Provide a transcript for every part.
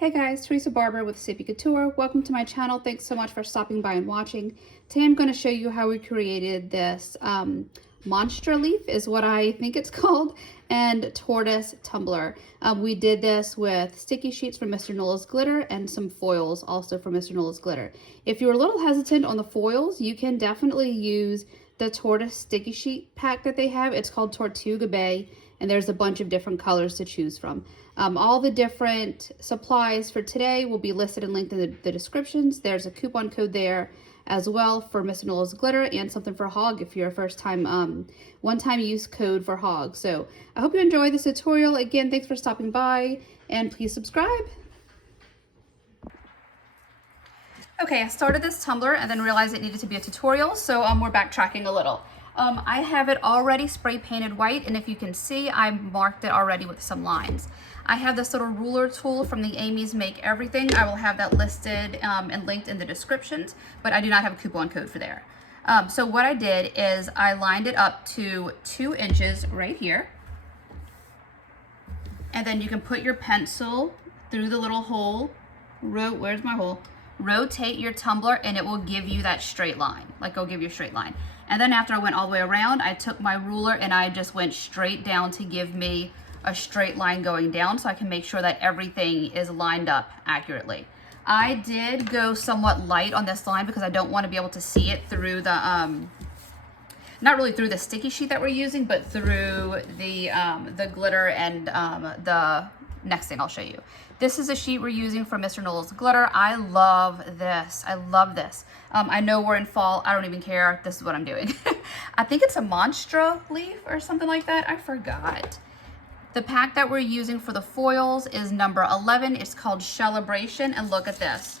Hey guys, Teresa Barber with Sippie Couture. Welcome to my channel. Thanks so much for stopping by and watching. Today I'm going to show you how we created this Monstera leaf is what I think it's called, and Tortoise tumbler. We did this with sticky sheets from Mr. Nola's Glitter and some foils also from Mr. Nola's Glitter. If you're a little hesitant on the foils, you can definitely use the Tortoise sticky sheet pack that they have. It's called Tortuga, and there's a bunch of different colors to choose from. All the different supplies for today will be listed and linked in the descriptions. There's a coupon code there as well for Mr. Nola's Glitter and something for Hog if you're a first time, one-time use code for Hog. So I hope you enjoy this tutorial. Again, thanks for stopping by and please subscribe. Okay, I started this tumbler and then realized it needed to be a tutorial, so we're backtracking a little. I have it already spray painted white, and if you can see, I marked it already with some lines. I have this little ruler tool from the Amy's Make Everything. I will have that listed and linked in the descriptions, but I do not have a coupon code for there. So what I did is I lined it up to 2 inches right here, and then you can put your pencil through the little hole. Where's my hole? Rotate your tumbler and it will give you that straight line. Like it'll give you a straight line. And then after I went all the way around, I took my ruler and I just went straight down to give me a straight line going down so I can make sure that everything is lined up accurately. I did go somewhat light on this line because I don't want to be able to see it through the, not really through the sticky sheet that we're using, but through the glitter and the next thing I'll show you. This is a sheet we're using from Mr. Nola's Glitter. I love this. I love this. I know we're in fall. I don't even care. This is what I'm doing. I think it's a Monstera leaf or something like that. I forgot. The pack that we're using for the foils is number 11. It's called Shell-a-bration, and look at this.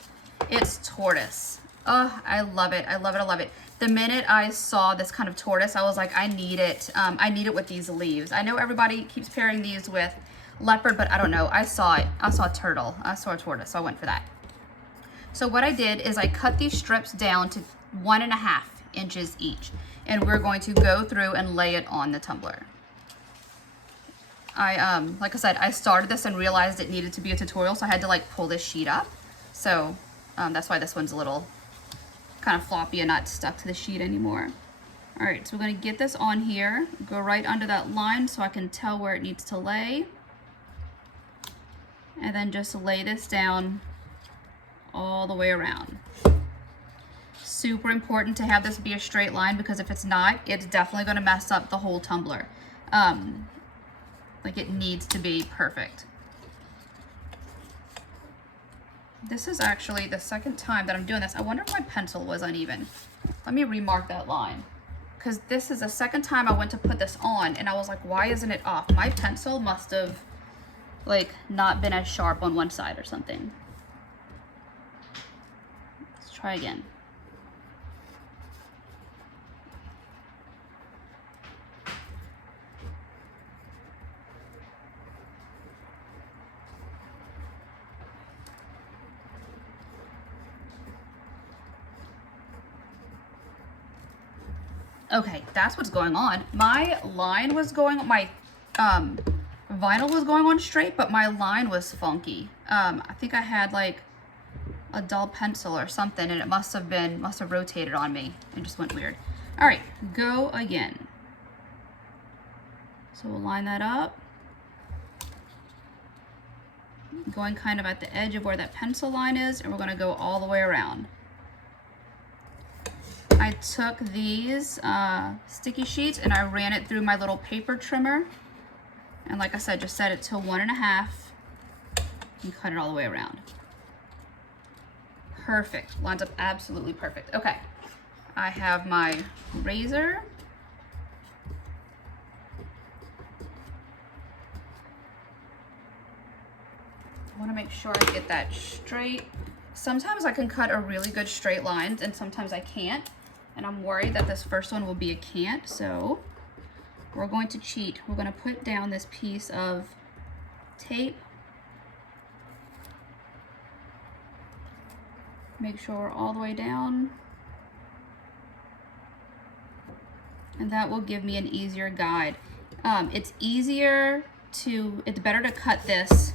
It's Tortoise. Oh, I love it. I love it. I love it. The minute I saw this kind of tortoise, I was like, I need it. I need it with these leaves. I know everybody keeps pairing these with leopard, but I don't know. I saw it. I saw a turtle. I saw a tortoise, so I went for that. So what I did is I cut these strips down to 1.5 inches each, and we're going to go through and lay it on the tumbler. Like I said, I started this and realized it needed to be a tutorial, so I had to like pull this sheet up. So that's why this one's a little kind of floppy and not stuck to the sheet anymore. All right, so we're going to get this on here, go right under that line so I can tell where it needs to lay. And then just lay this down all the way around. Super important to have this be a straight line because if it's not, it's definitely going to mess up the whole tumbler. Like it needs to be perfect. This is actually the second time that I'm doing this. I wonder if my pencil was uneven. Let me remark that line. Because this is the second time I went to put this on and I was like, why isn't it off? My pencil must have like not been as sharp on one side or something. Let's try again. Okay, that's what's going on. My line was going, my vinyl was going on straight, but my line was funky. I think I had like a dull pencil or something and it must have rotated on me and just went weird. All right, go again. So we'll line that up. Going kind of at the edge of where that pencil line is, and we're gonna go all the way around. I took these sticky sheets and I ran it through my little paper trimmer. And like I said, just set it to 1.5 and cut it all the way around. Perfect, lines up absolutely perfect. Okay, I have my razor. I wanna make sure I get that straight. Sometimes I can cut a really good straight line and sometimes I can't. And I'm worried that this first one will be a can't, so we're going to cheat. We're going to put down this piece of tape. Make sure we're all the way down. And that will give me an easier guide. It's better to cut this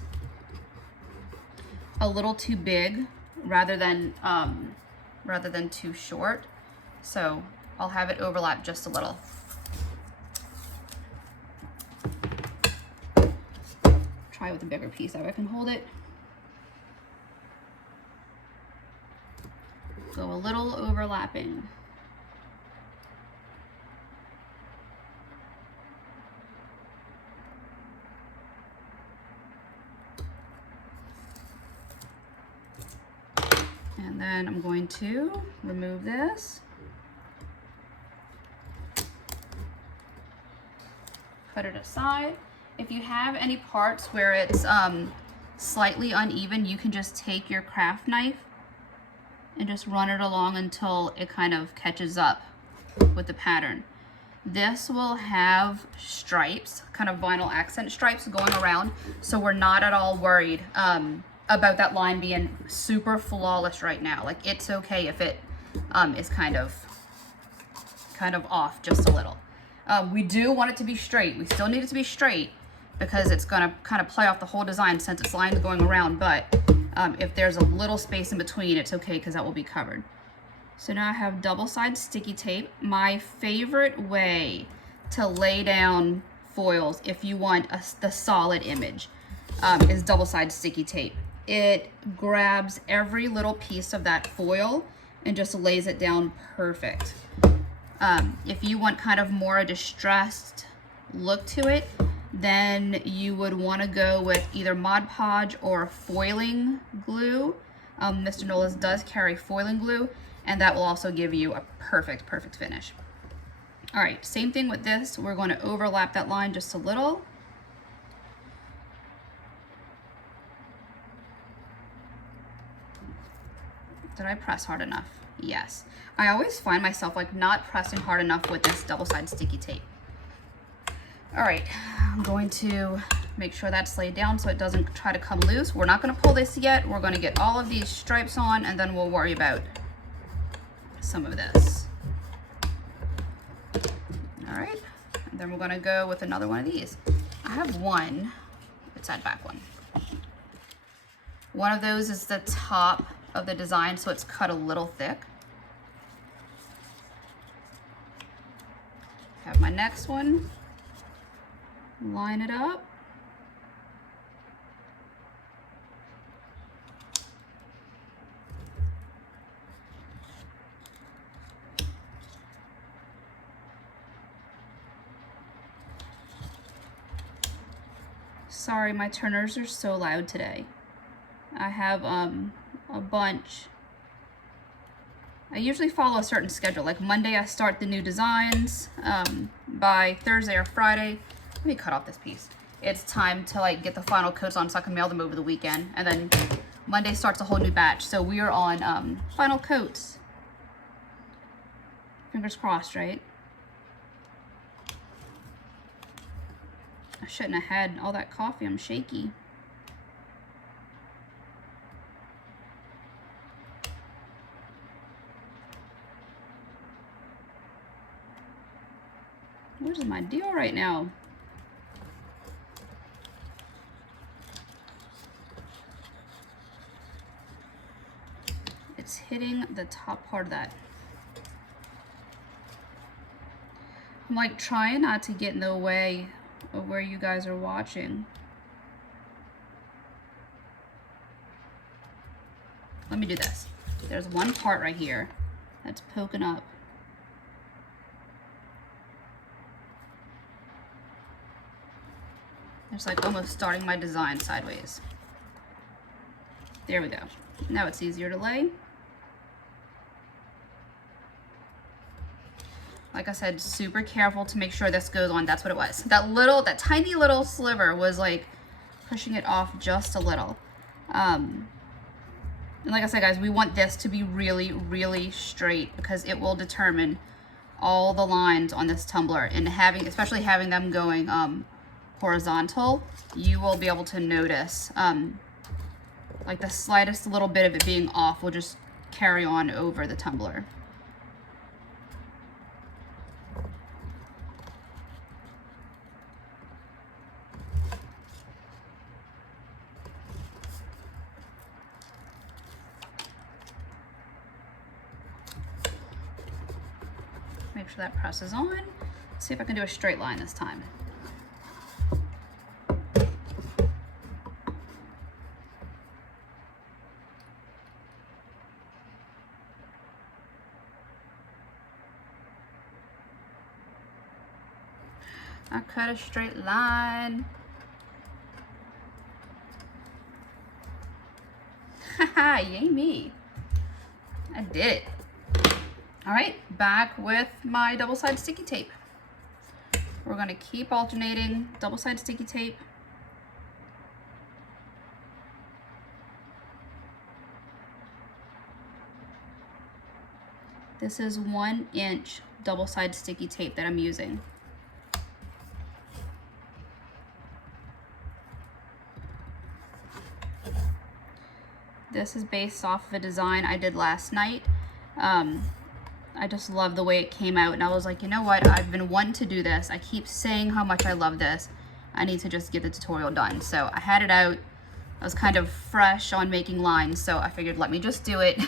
a little too big rather than too short. So I'll have it overlap just a little. Try with a bigger piece, that way I can hold it. Go a little overlapping. And then I'm going to remove this. Put it aside. If you have any parts where it's slightly uneven, you can just take your craft knife and just run it along until it kind of catches up with the pattern. This will have stripes, kind of vinyl accent stripes going around, so we're not at all worried about that line being super flawless right now. Like, it's okay if it is kind of off just a little. We do want it to be straight. We still need it to be straight because it's gonna kind of play off the whole design since it's lines going around, but if there's a little space in between, it's okay because that will be covered. So now I have double-sided sticky tape. My favorite way to lay down foils if you want the solid image is double-sided sticky tape. It grabs every little piece of that foil and just lays it down perfect. If you want kind of more a distressed look to it, then you would want to go with either Mod Podge or foiling glue. Mr. Nola's does carry foiling glue, and that will also give you a perfect finish. All right, same thing with this. We're going to overlap that line just a little. Did I press hard enough? Yes. I always find myself like not pressing hard enough with this double-sided sticky tape. All right, I'm going to make sure that's laid down so it doesn't try to come loose. We're not going to pull this yet. We're going to get all of these stripes on, and then we'll worry about some of this. All right, and then we're going to go with another one of these. I have one. It's that back one. One of those is the top of the design, so it's cut a little thick. Have my next one. Line it up. Sorry, my turners are so loud today. I have a bunch. I usually follow a certain schedule. Like Monday I start the new designs. By Thursday or Friday, let me cut off this piece. It's time to like get the final coats on so I can mail them over the weekend. And then Monday starts a whole new batch. So we are on final coats. Fingers crossed, right? I shouldn't have had all that coffee. I'm shaky. What is my deal right now? It's hitting the top part of that. I'm like trying not to get in the way of where you guys are watching. Let me do this. There's one part right here that's poking up. It's like almost starting my design sideways. There we go. Now it's easier to lay. Like I said, super careful to make sure this goes on. That's what it was. That tiny little sliver was like pushing it off just a little. And like I said, guys, we want this to be really, really straight because it will determine all the lines on this tumbler. And especially having them going horizontal, you will be able to notice like the slightest little bit of it being off will just carry on over the tumbler. Make sure that presses on. Let's see if I can do a straight line this time. I cut a straight line. Haha, yay me. I did it. All right, back with my double-sided sticky tape. We're gonna keep alternating double-sided sticky tape. This is 1 inch double-sided sticky tape that I'm using. This is based off of a design I did last night. I just love the way it came out, and I was like, you know what, I've been wanting to do this. I keep saying how much I love this. I need to just get the tutorial done. So I had it out. I was kind of fresh on making lines, so I figured let me just do it.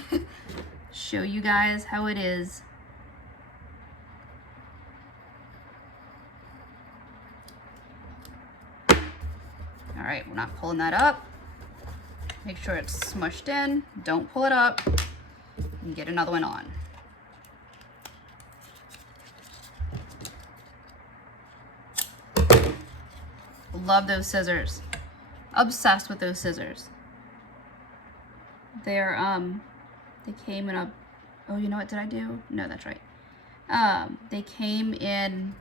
Show you guys how it is. All right, we're not pulling that up. Make sure it's smushed in. Don't pull it up. And get another one on. Love those scissors. Obsessed with those scissors. They're they came in a, oh, you know what did I do? No, that's right. They came in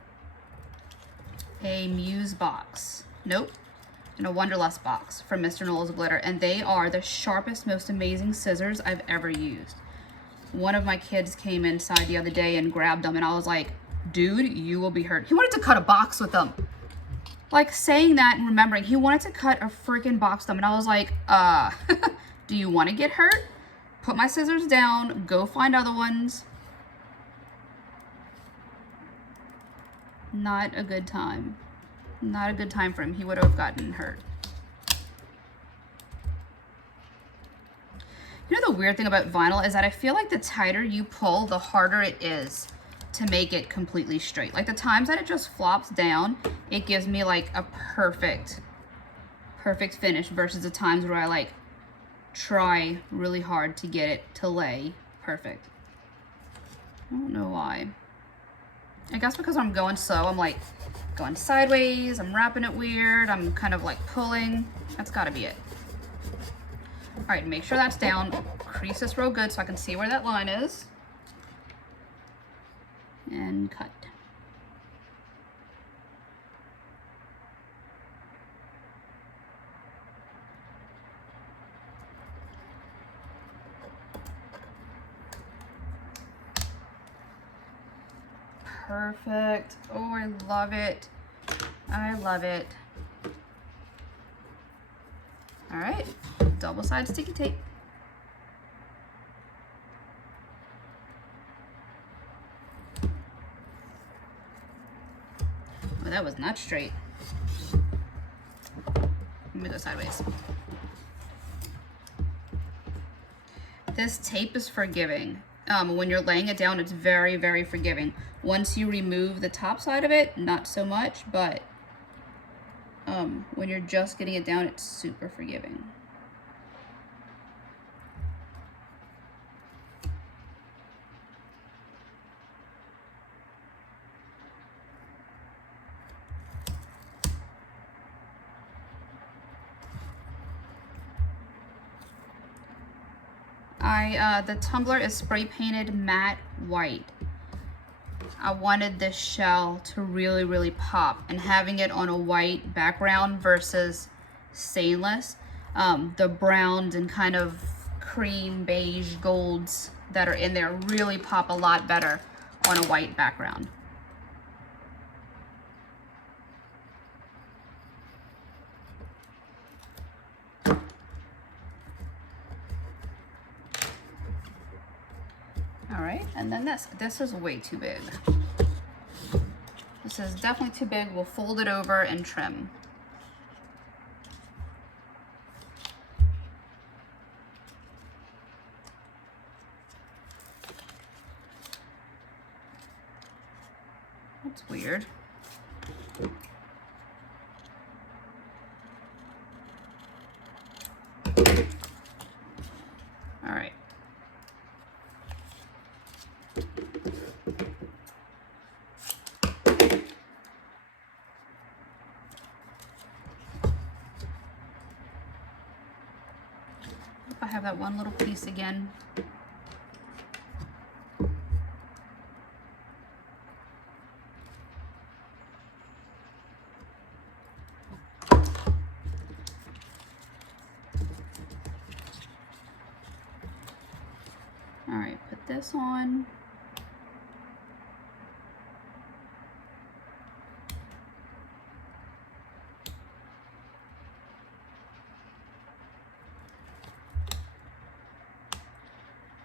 a Muse box. Nope. In a Wonderlust box from Mr. Knowles Glitter, and they are the sharpest, most amazing scissors I've ever used. One of my kids came inside the other day and grabbed them, and I was like, dude, you will be hurt. He wanted to cut a box with them. Like, saying that and remembering, he wanted to cut a freaking box with them, and I was like, do you want to get hurt? Put my scissors down, go find other ones. Not a good time. Not a good time for him. He would have gotten hurt. You know, the weird thing about vinyl is that I feel like the tighter you pull, the harder it is to make it completely straight. Like the times that it just flops down, it gives me like a perfect finish versus the times where I like try really hard to get it to lay perfect. I don't know why. I guess because I'm going slow, I'm like going sideways, I'm wrapping it weird, I'm kind of like pulling. That's gotta be it. All right, make sure that's down. Crease this real good so I can see where that line is. And cut. Perfect. Oh, I love it. I love it. All right, double-sided sticky tape. Oh, that was not straight. Let me go sideways. This tape is forgiving. When you're laying it down, it's very, very forgiving. Once you remove the top side of it, not so much, but when you're just getting it down, it's super forgiving. The tumbler is spray painted matte white. I wanted this shell to really, really pop, and having it on a white background versus stainless, the browns and kind of cream beige golds that are in there really pop a lot better on a white background. All right, and then this is way too big. This is definitely too big. We'll fold it over and trim. That's weird. All right. I have that one little piece again. All right, put this on.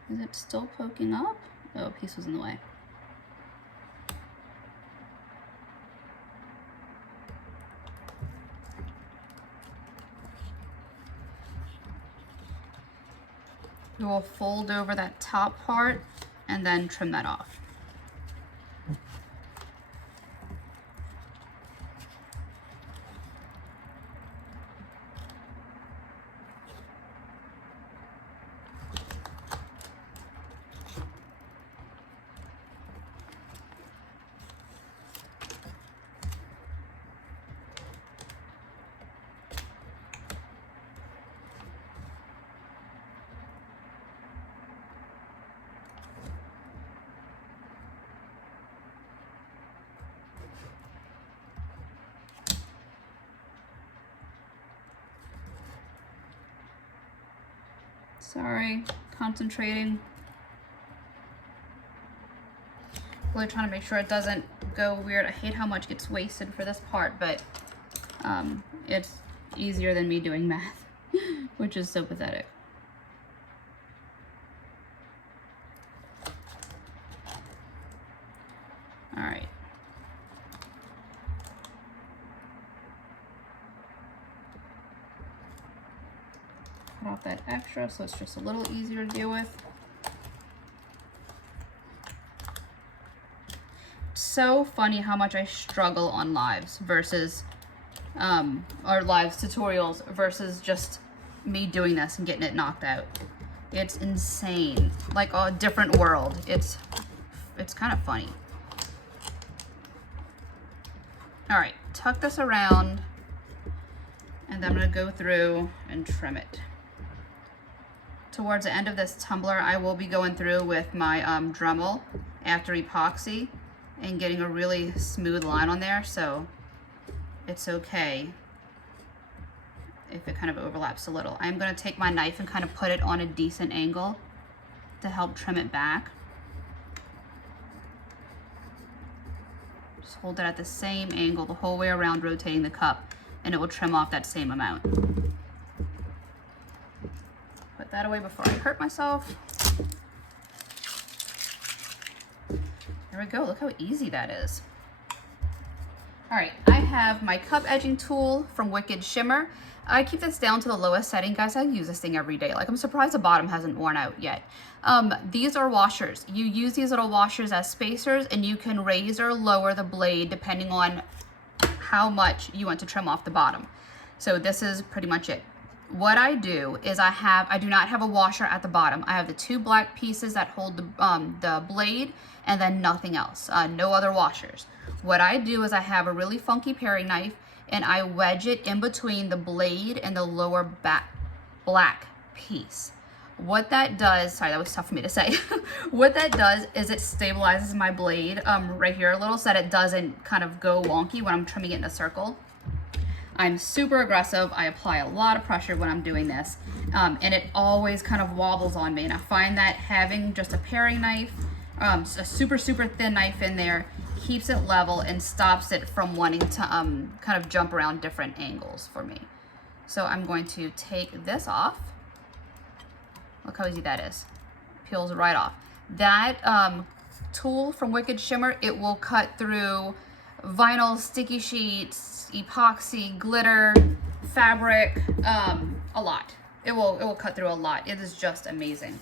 Is it still poking up? Oh, a piece was in the way. We will fold over that top part and then trim that off. Sorry, concentrating. Really trying to make sure it doesn't go weird. I hate how much gets wasted for this part, but it's easier than me doing math, which is so pathetic. All right. Cut off that extra so it's just a little easier to deal with. So funny how much I struggle on lives versus or lives tutorials versus just me doing this and getting it knocked out. It's insane, like a different world. It's kind of funny. All right, tuck this around and then I'm gonna go through and trim it. Towards the end of this tumbler, I will be going through with my Dremel after epoxy and getting a really smooth line on there, so it's okay if it kind of overlaps a little. I'm gonna take my knife and kind of put it on a decent angle to help trim it back. Just hold it at the same angle the whole way around, rotating the cup, and it will trim off that same amount. Put that away before I hurt myself. There we go, look how easy that is. All right, I have my cup edging tool from Wicked Shimmer. I keep this down to the lowest setting, guys. I use this thing every day. Like, I'm surprised the bottom hasn't worn out yet. These are washers. You use these little washers as spacers, and you can raise or lower the blade depending on how much you want to trim off the bottom. So this is pretty much it. What I do is I do not have a washer at the bottom. I have the two black pieces that hold the blade and then nothing else, no other washers. What I do is I have a really funky paring knife and I wedge it in between the blade and the lower back black piece. What that does, sorry, that was tough for me to say. What that does is it stabilizes my blade right here a little so that it doesn't kind of go wonky when I'm trimming it in a circle. I'm super aggressive. I apply a lot of pressure when I'm doing this, and it always kind of wobbles on me. And I find that having just a paring knife, a super thin knife in there, keeps it level and stops it from wanting to kind of jump around different angles for me. So I'm going to take this off. Look how easy that is. Peels right off. That tool from Wicked Shimmer, it will cut through vinyl, sticky sheets, epoxy, glitter, fabric, a lot. It will cut through a lot. It is just amazing.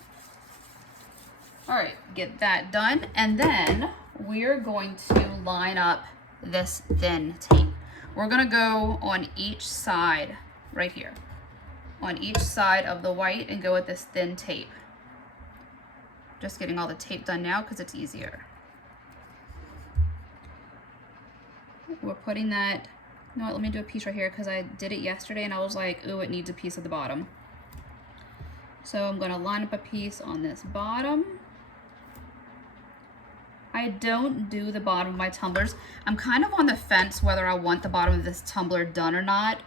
All right, get that done. And then we're going to line up this thin tape. We're gonna go on each side, right here, on each side of the white and go with this thin tape. Just getting all the tape done now because it's easier. We're putting that, you know what, let me do a piece right here because I did it yesterday and I was like, ooh, it needs a piece at the bottom. So I'm gonna line up a piece on this bottom. I don't do the bottom of my tumblers. I'm kind of on the fence whether I want the bottom of this tumbler done or not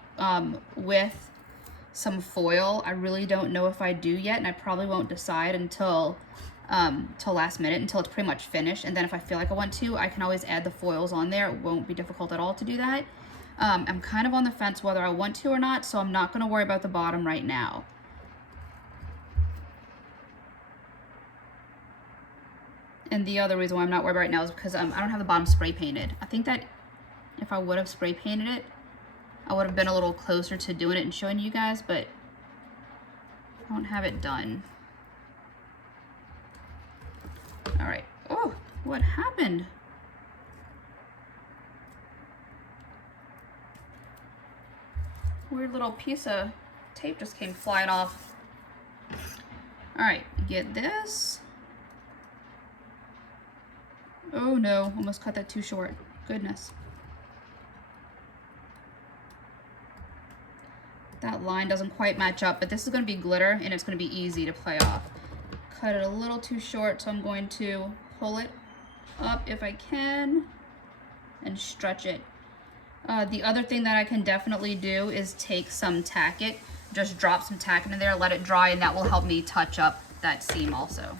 with some foil. I really don't know if I do yet, and I probably won't decide until till last minute, until it's pretty much finished. And then if I feel like I want to, I can always add the foils on there. It won't be difficult at all to do that. I'm kind of on the fence whether I want to or not, so I'm not gonna worry about the bottom right now. And the other reason why I'm not worried right now is because I don't have the bottom spray painted. I think that if I would have spray painted it, I would have been a little closer to doing it and showing you guys, but I don't have it done. All right. Oh, what happened? Weird little piece of tape just came flying off. All right, get this. Oh no, almost cut that too short. Goodness. That line doesn't quite match up, but this is going to be glitter and it's going to be easy to play off. Cut it a little too short, so I'm going to pull it up if I can and stretch it. The other thing that I can definitely do is take some tack it, just drop some tack in there, let it dry, and that will help me touch up that seam also.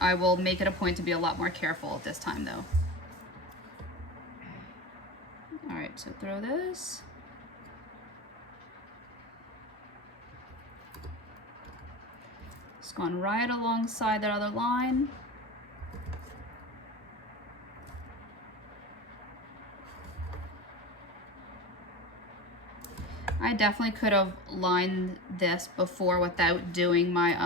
I will make it a point to be a lot more careful this time though. All right, so throw this. It's gone right alongside that other line. I definitely could have lined this before without doing my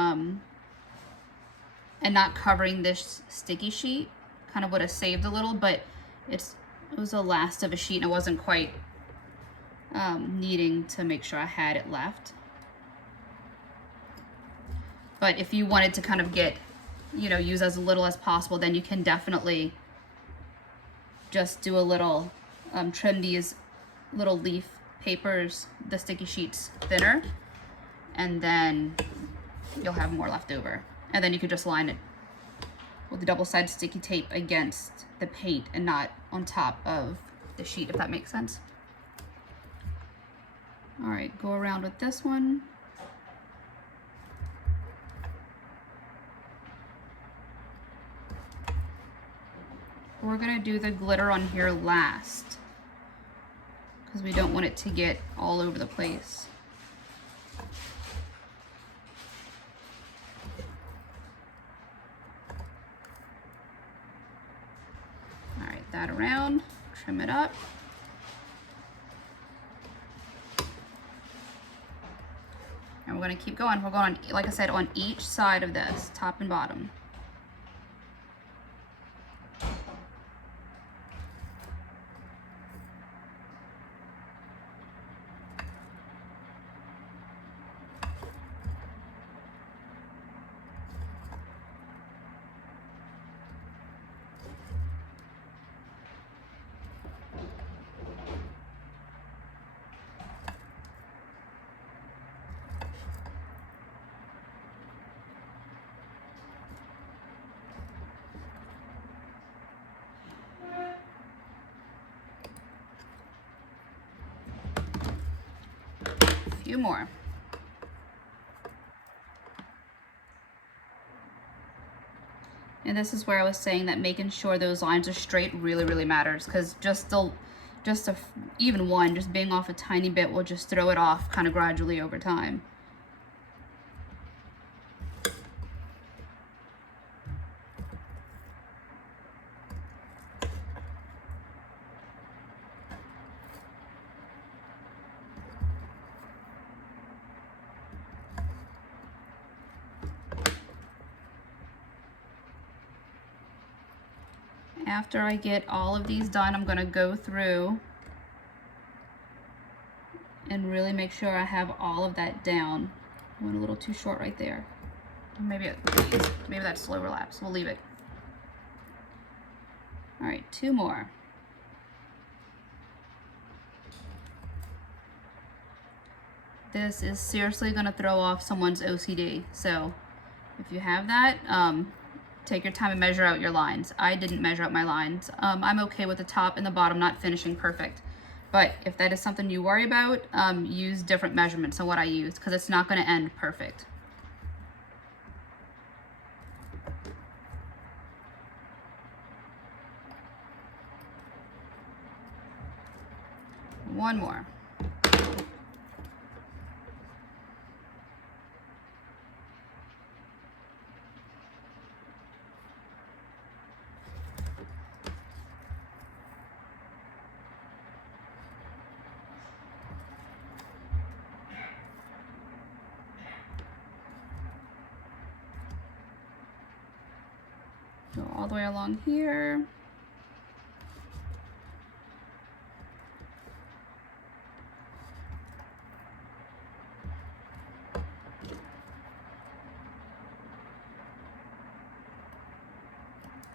and not covering this sticky sheet. Kind of would have saved a little, but it was the last of a sheet and I wasn't quite needing to make sure I had it left. But if you wanted to kind of get, you know, use as little as possible, then you can definitely just do a little, trim these little leaf papers, the sticky sheets thinner, and then you'll have more left over. And then you could just line it with the double-sided sticky tape against the paint and not on top of the sheet, if that makes sense. All right, go around with this one. We're gonna do the glitter on here last because we don't want it to get all over the place. All right, that around, trim it up. And we're gonna keep going. We're going on, like I said, on each side of this, top and bottom. Few more. And this is where I was saying that making sure those lines are straight really matters, because just even one, just being off a tiny bit will just throw it off kind of gradually over time. after I get all of these done, I'm going to go through and really make sure I have all of that down. I went a little too short right there. Maybe that's slow relapse. We'll leave it. All right, 2 more. This is seriously going to throw off someone's OCD. So if you have that, take your time and measure out your lines. I didn't measure out my lines. I'm okay with the top and the bottom not finishing perfect. But if that is something you worry about, use different measurements than what I use, because it's not going to end perfect. One more. Go all the way along here.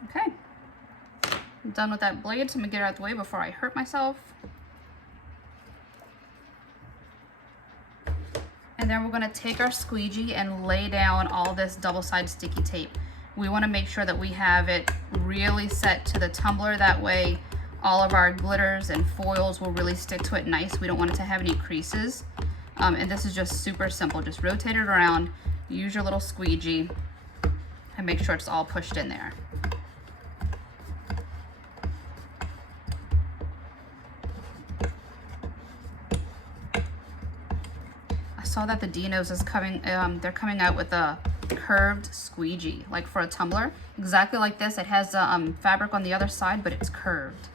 Okay, I'm done with that blade, so I'm gonna get it out of the way before I hurt myself. And then we're gonna take our squeegee and lay down all this double-sided sticky tape. We wanna make sure that we have it really set to the tumbler. That way all of our glitters and foils will really stick to it nice. We don't want it to have any creases. And this is just super simple. Just rotate it around, use your little squeegee, and make sure it's all pushed in there. I saw that the Dinos is coming, they're coming out with a curved squeegee, like for a tumbler. Exactly like this. It has the fabric on the other side, but it's curved.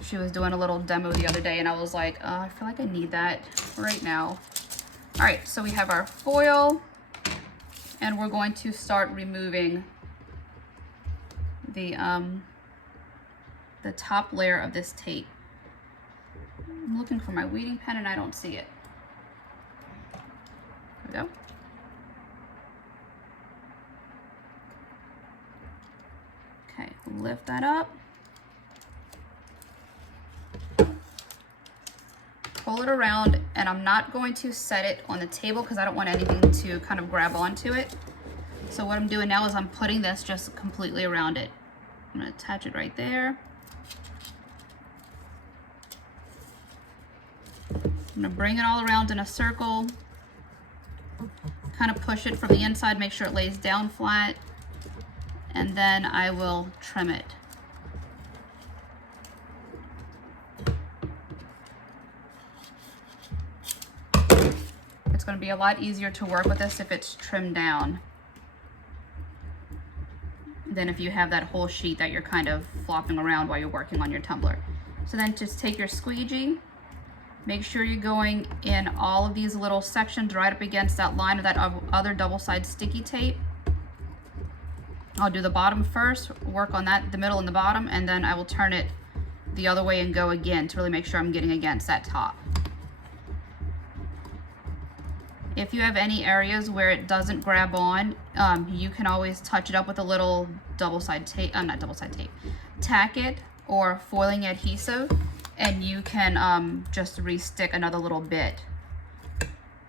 She was doing a little demo the other day and I was like, oh, I feel like I need that right now. All right, so we have our foil and we're going to start removing the top layer of this tape. I'm looking for my weeding pen and I don't see it. There we go. Okay, lift that up. Pull it around, and I'm not going to set it on the table because I don't want anything to kind of grab onto it. So what I'm doing now is I'm putting this just completely around it. I'm going to attach it right there. I'm going to bring it all around in a circle. Kind of push it from the inside, make sure it lays down flat, and then I will trim it. It's going to be a lot easier to work with this if it's trimmed down than if you have that whole sheet that you're kind of flopping around while you're working on your tumbler. So then just take your squeegee, make sure you're going in all of these little sections right up against that line of that other double-sided sticky tape. I'll do the bottom first, work on that, the middle and the bottom, and then I will turn it the other way and go again to really make sure I'm getting against that top. If you have any areas where it doesn't grab on, you can always touch it up with a little double-sided tape, not double-sided tape, tack it or foiling adhesive, and you can just re-stick another little bit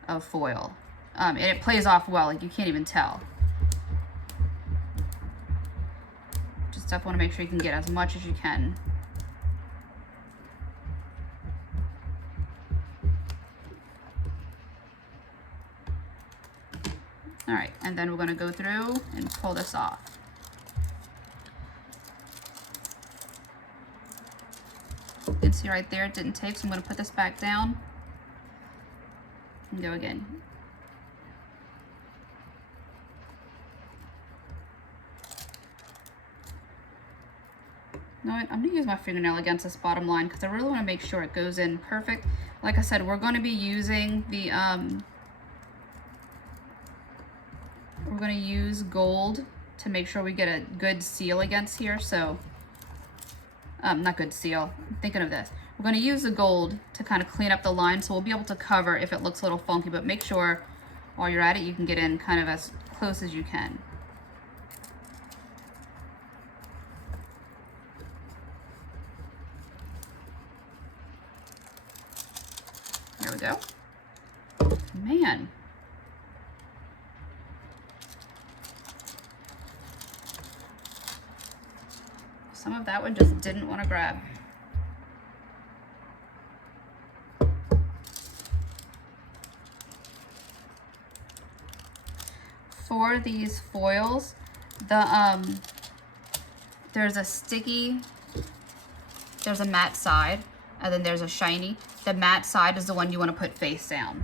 of foil. And it plays off well, like you can't even tell. Just definitely want to make sure you can get as much as you can. All right, and then we're going to go through and pull this off. You can see right there it didn't take, so I'm going to put this back down and go again. You know what? I'm going to use my fingernail against this bottom line because I really want to make sure it goes in perfect. Like I said, we're going to be using the we're going to use gold to make sure we get a good seal against here. So, not good seal, I'm thinking of this. We're going to use the gold to kind of clean up the line, so we'll be able to cover if it looks a little funky, but make sure while you're at it, you can get in kind of as close as you can. There we go. Man. Some of that one just didn't want to grab. For these foils, there's a sticky, there's a matte side, and then there's a shiny. The matte side is the one you want to put face down.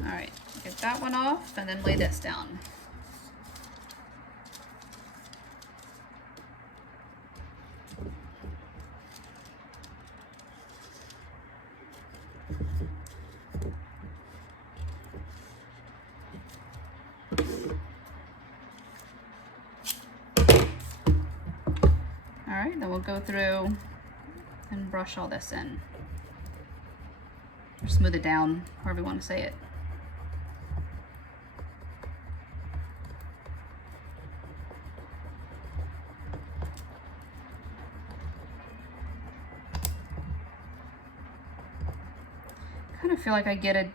All right, get that one off and then lay this down. All right, then we'll go through and brush all this in. Or smooth it down, however you want to say it. Kind of feel like I get a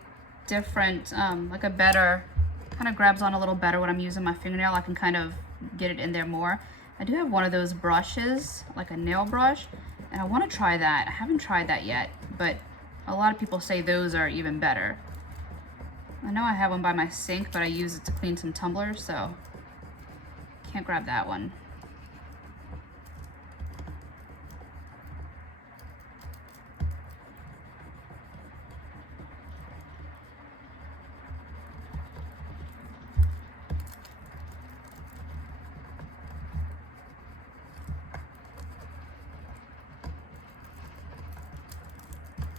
different, like a better, kind of grabs on a little better when I'm using my fingernail. I can kind of get it in there more. I do have one of those brushes, like a nail brush, and I want to try that. I haven't tried that yet, but a lot of people say those are even better. I know I have one by my sink, but I use it to clean some tumblers, so can't grab that one.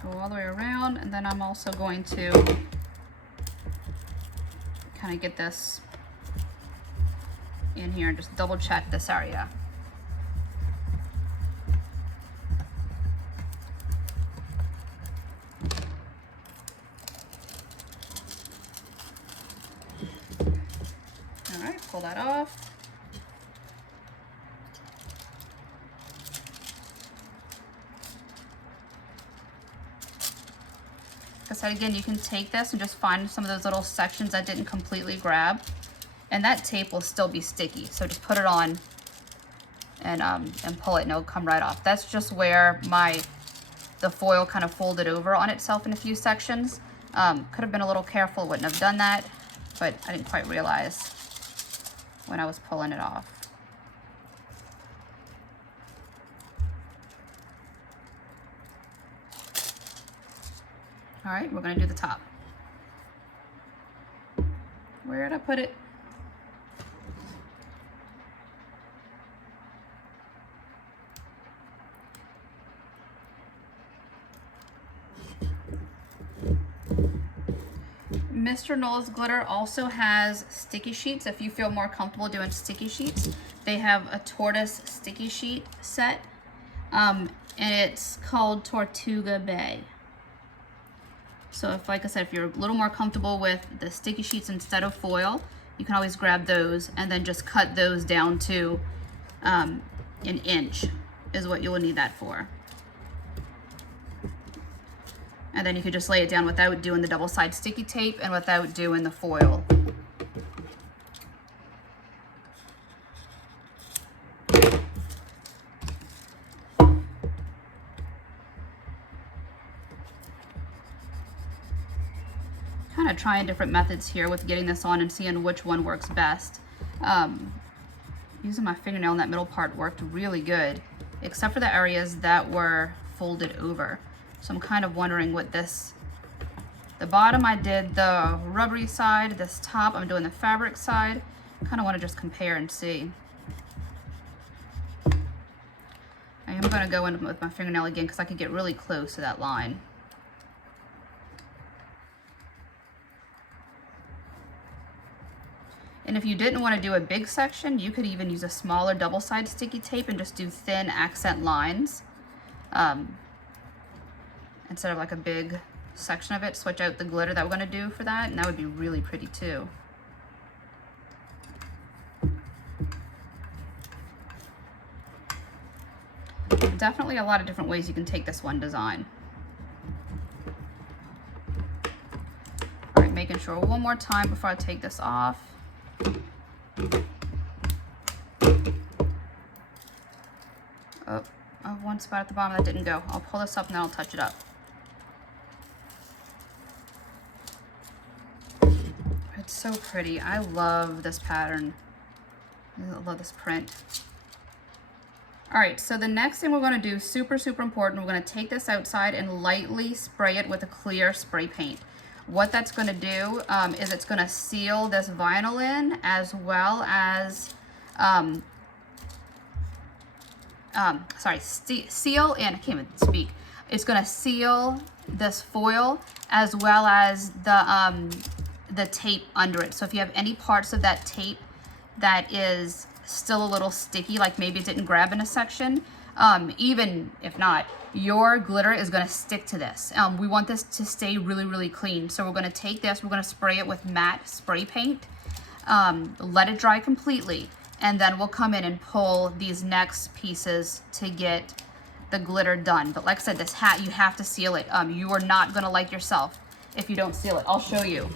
Go all the way around, and then I'm also going to kind of get this in here and just double check this area. All right, pull that off. Like I said, again, you can take this and just find some of those little sections that didn't completely grab, and that tape will still be sticky. So just put it on and pull it, and it'll come right off. That's just where the foil kind of folded over on itself in a few sections. Could have been a little careful, wouldn't have done that, but I didn't quite realize when I was pulling it off. All right, we're gonna do the top. Where did I put it? Mr. Knowles Glitter also has sticky sheets. If you feel more comfortable doing sticky sheets, they have a Tortoise sticky sheet set, and it's called Tortuga Bay. So if, like I said, if you're a little more comfortable with the sticky sheets instead of foil, you can always grab those and then just cut those down to an inch is what you will need that for. And then you can just lay it down without doing the double side sticky tape and without doing the foil. Kind of trying different methods here with getting this on and seeing which one works best. Using my fingernail in that middle part worked really good, except for the areas that were folded over. So I'm kind of wondering what the bottom I did the rubbery side, this top I'm doing the fabric side. Kind of want to just compare and see. I'm gonna go in with my fingernail again because I could get really close to that line. And if you didn't want to do a big section, you could even use a smaller double-sided sticky tape and just do thin accent lines instead of like a big section of it. Switch out the glitter that we're going to do for that, and that would be really pretty too. Definitely a lot of different ways you can take this one design. All right, making sure one more time before I take this off. Oh, I have one spot at the bottom that didn't go. I'll pull this up and then I'll touch it up. It's so pretty. I love this pattern. I love this print. All right, so the next thing we're going to do, super, super important, we're going to take this outside and lightly spray it with a clear spray paint. What that's going to do is it's going to seal this vinyl in, as well as, seal in, I can't even speak. It's going to seal this foil as well as the tape under it. So if you have any parts of that tape that is still a little sticky, like maybe it didn't grab in a section, even if not, your glitter is going to stick to this. We want this to stay really, really clean. So we're going to take this, we're going to spray it with matte spray paint, let it dry completely, and then we'll come in and pull these next pieces to get the glitter done. But like I said, this hat, you have to seal it. You are not going to like yourself if you don't seal it. I'll show you.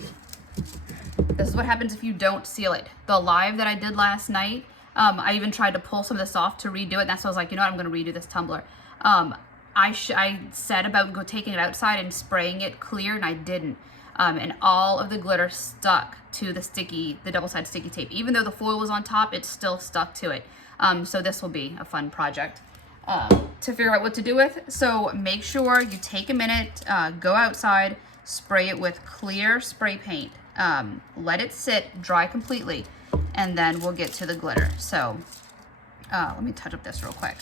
This is what happens if you don't seal it. The live that I did last night, I even tried to pull some of this off to redo it. And that's why I was like, you know what, I'm going to redo this tumbler. I said about taking it outside and spraying it clear, and I didn't. And all of the glitter stuck to the double-sided sticky tape. Even though the foil was on top, it still stuck to it. So this will be a fun project to figure out what to do with. So make sure you take a minute, go outside, spray it with clear spray paint. Let it sit, dry completely, and then we'll get to the glitter. So let me touch up this real quick.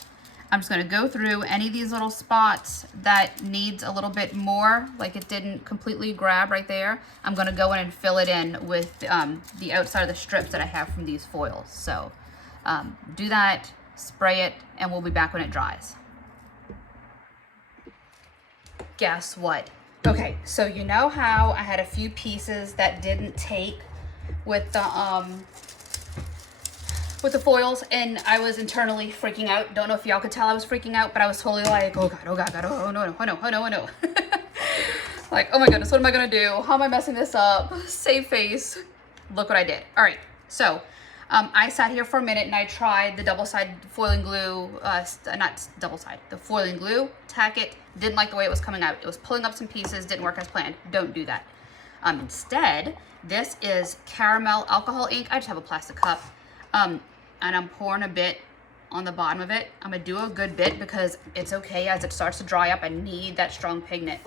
I'm just going to go through any of these little spots that needs a little bit more, like it didn't completely grab right there. I'm going to go in and fill it in with the outside of the strips that I have from these foils. So do that, spray it, and we'll be back when it dries. Guess what? Okay, so you know how I had a few pieces that didn't take with the foils, and I was internally freaking out. Don't know if y'all could tell I was freaking out, but I was totally like, oh God, oh God, oh no, oh no, oh no, oh no. Like, oh my goodness, what am I gonna do? How am I messing this up? Save face. Look what I did. All right, so I sat here for a minute and I tried the double-sided foiling glue, not double-sided, the foiling glue, tack it, didn't like the way it was coming out. It was pulling up some pieces, didn't work as planned. Don't do that. Instead, this is caramel alcohol ink. I just have a plastic cup. And I'm pouring a bit on the bottom of it. I'm gonna do a good bit because it's okay as it starts to dry up. I need that strong pigment.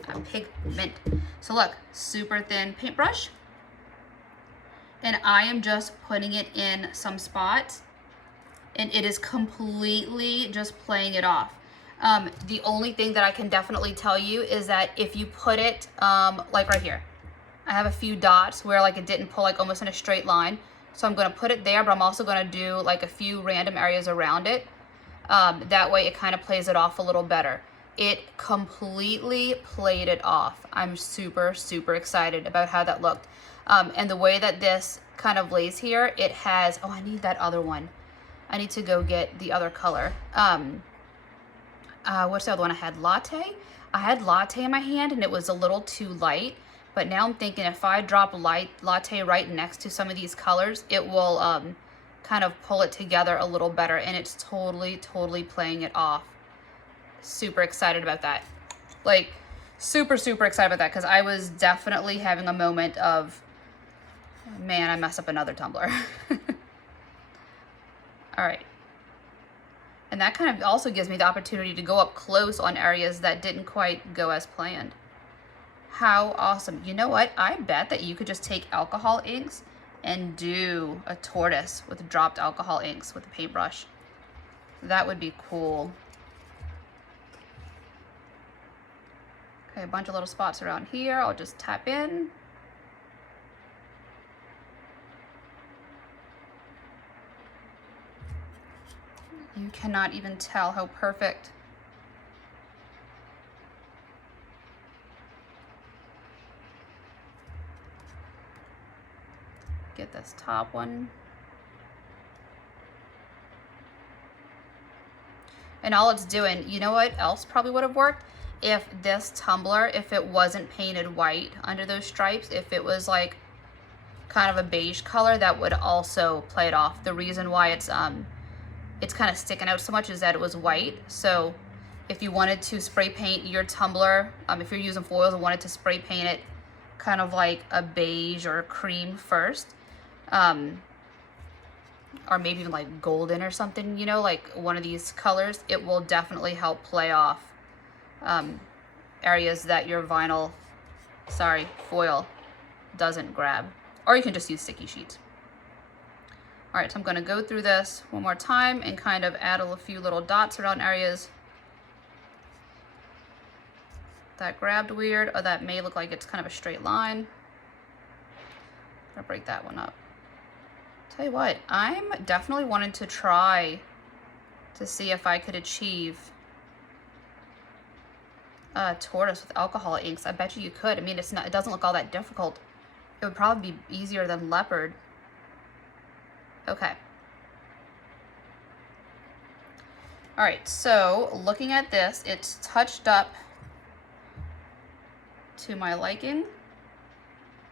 So look, super thin paintbrush. And I am just putting it in some spots, and it is completely just playing it off. The only thing that I can definitely tell you is that if you put it, like right here, I have a few dots where like it didn't pull like almost in a straight line. So I'm gonna put it there, but I'm also gonna do like a few random areas around it. That way it kind of plays it off a little better. It completely played it off. I'm super, super excited about how that looked. And the way that this kind of lays here, it has, oh, I need that other one. I need to go get the other color. What's the other one I had? Latte? I had latte in my hand and it was a little too light. But now I'm thinking if I drop latte right next to some of these colors, it will kind of pull it together a little better. And it's totally, totally playing it off. Super excited about that. Like, super, super excited about that because I was definitely having a moment of, man, I messed up another tumbler. All right. And that kind of also gives me the opportunity to go up close on areas that didn't quite go as planned. How awesome. You know what? I bet that you could just take alcohol inks and do a tortoise with dropped alcohol inks with a paintbrush. That would be cool. Okay, a bunch of little spots around here. I'll just tap in. You cannot even tell how perfect. Get this top one. And all it's doing, you know what else probably would have worked? If this tumbler, if it wasn't painted white under those stripes, if it was like kind of a beige color, that would also play it off. The reason why it's kind of sticking out so much is that it was white. So if you wanted to spray paint your tumbler, if you're using foils and wanted to spray paint it kind of like a beige or a cream first, or maybe even like golden or something, you know, like one of these colors, it will definitely help play off areas that your foil doesn't grab. Or you can just use sticky sheets. All right, so I'm gonna go through this one more time and kind of add a few little dots around areas that grabbed weird, or that may look like it's kind of a straight line. I'll break that one up. Tell you what, I'm definitely wanting to try to see if I could achieve Tortoise with alcohol inks. I bet you could. I mean, it doesn't look all that difficult. It would probably be easier than leopard. Okay. All right, so looking at this, it's touched up to my liking.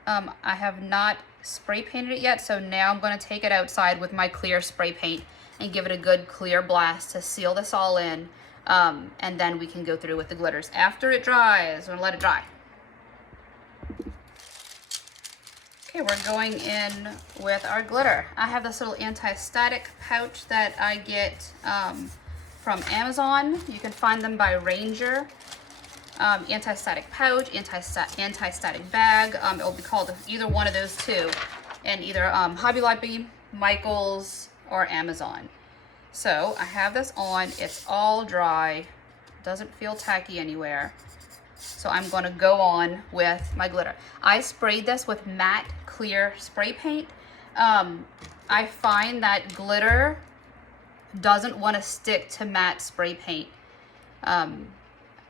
I have not spray painted it yet, so now I'm going to take it outside with my clear spray paint and give it a good clear blast to seal this all in, and then we can go through with the glitters. After it dries, we're going to let it dry. Okay, we're going in with our glitter. I have this little anti-static pouch that I get from Amazon. You can find them by Ranger. Anti-static pouch, anti-static bag. It'll be called either one of those two, in either Hobby Lobby, Michael's, or Amazon. So I have this on. It's all dry. Doesn't feel tacky anywhere. So I'm going to go on with my glitter. I sprayed this with matte clear spray paint. I find that glitter doesn't want to stick to matte spray paint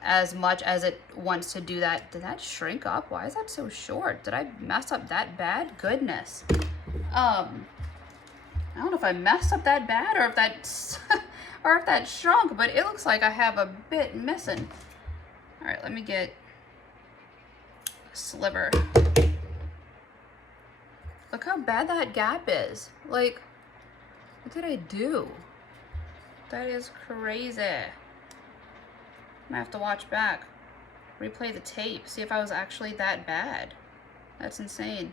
as much as it wants to do that. Did that shrink up? Why is that so short? Did I mess up that bad? Goodness. I don't know if I messed up that bad or if that's or if that shrunk, but it looks like I have a bit missing. All right, let me get a sliver. Look how bad that gap is. Like, what did I do? That is crazy. I'm gonna have to watch back, replay the tape, see if I was actually that bad. That's insane.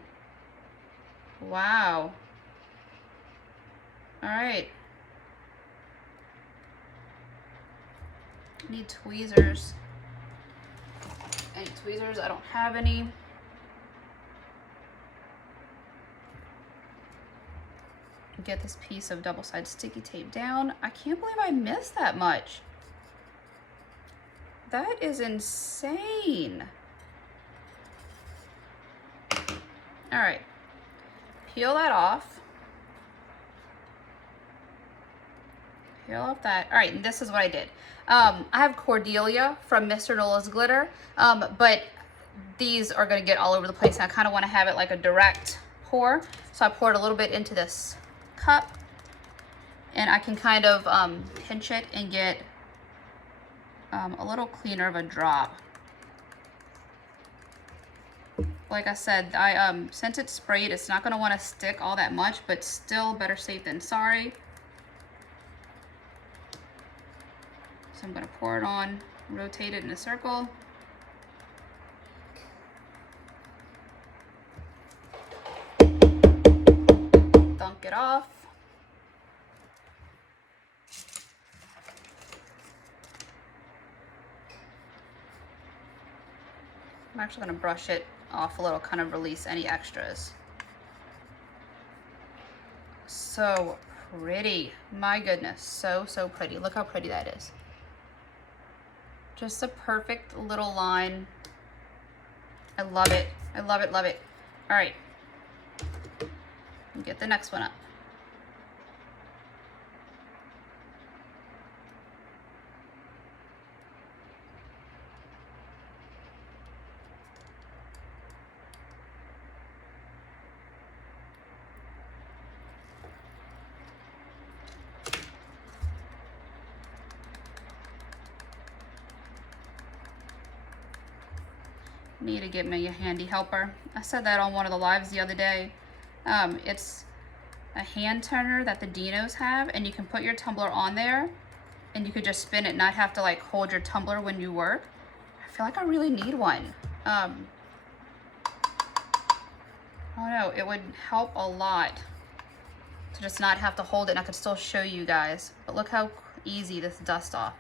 Wow. All right. I need tweezers. Any tweezers? I don't have any. Get this piece of double-sided sticky tape down. I can't believe I missed that much. That is insane. All right, peel that off. Peel off that. All right, and this is what I did. I have Cordeila from Mr. Nola's glitter, but these are gonna get all over the place, and I kind of want to have it like a direct pour. So I poured a little bit into this cup, and I can kind of pinch it and get a little cleaner of a drop. Like I said, since it's sprayed, it's not going to want to stick all that much, but still better safe than sorry. So I'm going to pour it on, rotate it in a circle. Dunk it off. I'm actually going to brush it off a little, kind of release any extras. So pretty. My goodness. So pretty. Look how pretty that is. Just a perfect little line. I love it. I love it, love it. All right, get the next one up. Need to get me a handy helper. I said that on one of the lives the other day. It's a hand turner that the Dinos have, and you can put your tumbler on there and you could just spin it, not have to like hold your tumbler when you work. I feel like I really need one. I don't know, it would help a lot to just not have to hold it, and I could still show you guys. But look how easy this dusts off.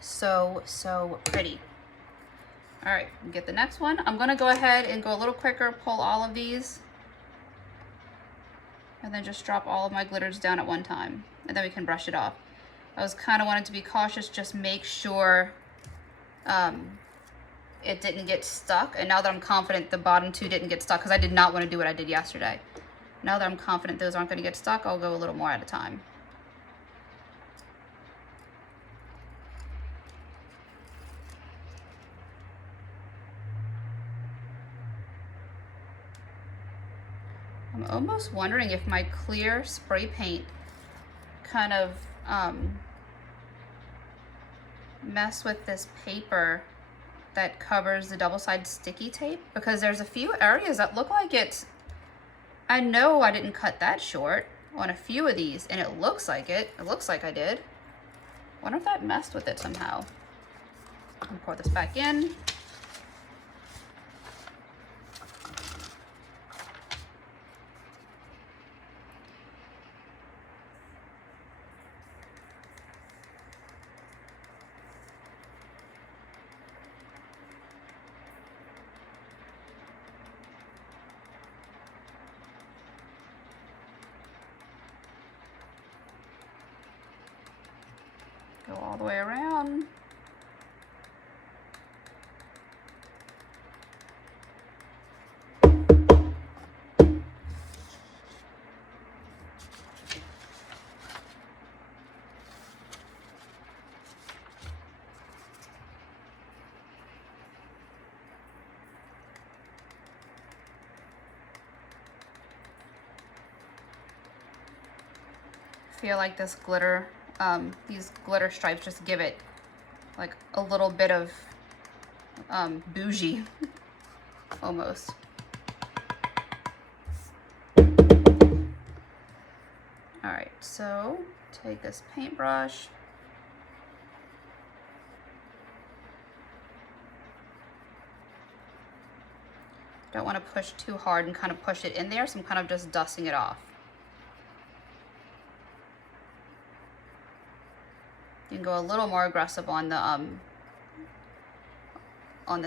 So, so pretty. All right, get the next one. I'm gonna go ahead and go a little quicker, pull all of these, and then just drop all of my glitters down at one time, and then we can brush it off. I was kind of wanting to be cautious, just make sure it didn't get stuck. And now that I'm confident the bottom two didn't get stuck, because I did not want to do what I did yesterday. Now that I'm confident those aren't going to get stuck, I'll go a little more at a time. I'm almost wondering if my clear spray paint kind of mess with this paper that covers the double-sided sticky tape, because there's a few areas that look like it's, I know I didn't cut that short on a few of these, and it looks like I did. Wonder if that messed with it somehow. I'll pour this back in. Go all the way around. I feel like this glitter, these glitter stripes just give it like a little bit of bougie almost. All right, so take this paintbrush. Don't want to push too hard and kind of push it in there, so I'm kind of just dusting it off. You can go a little more aggressive on the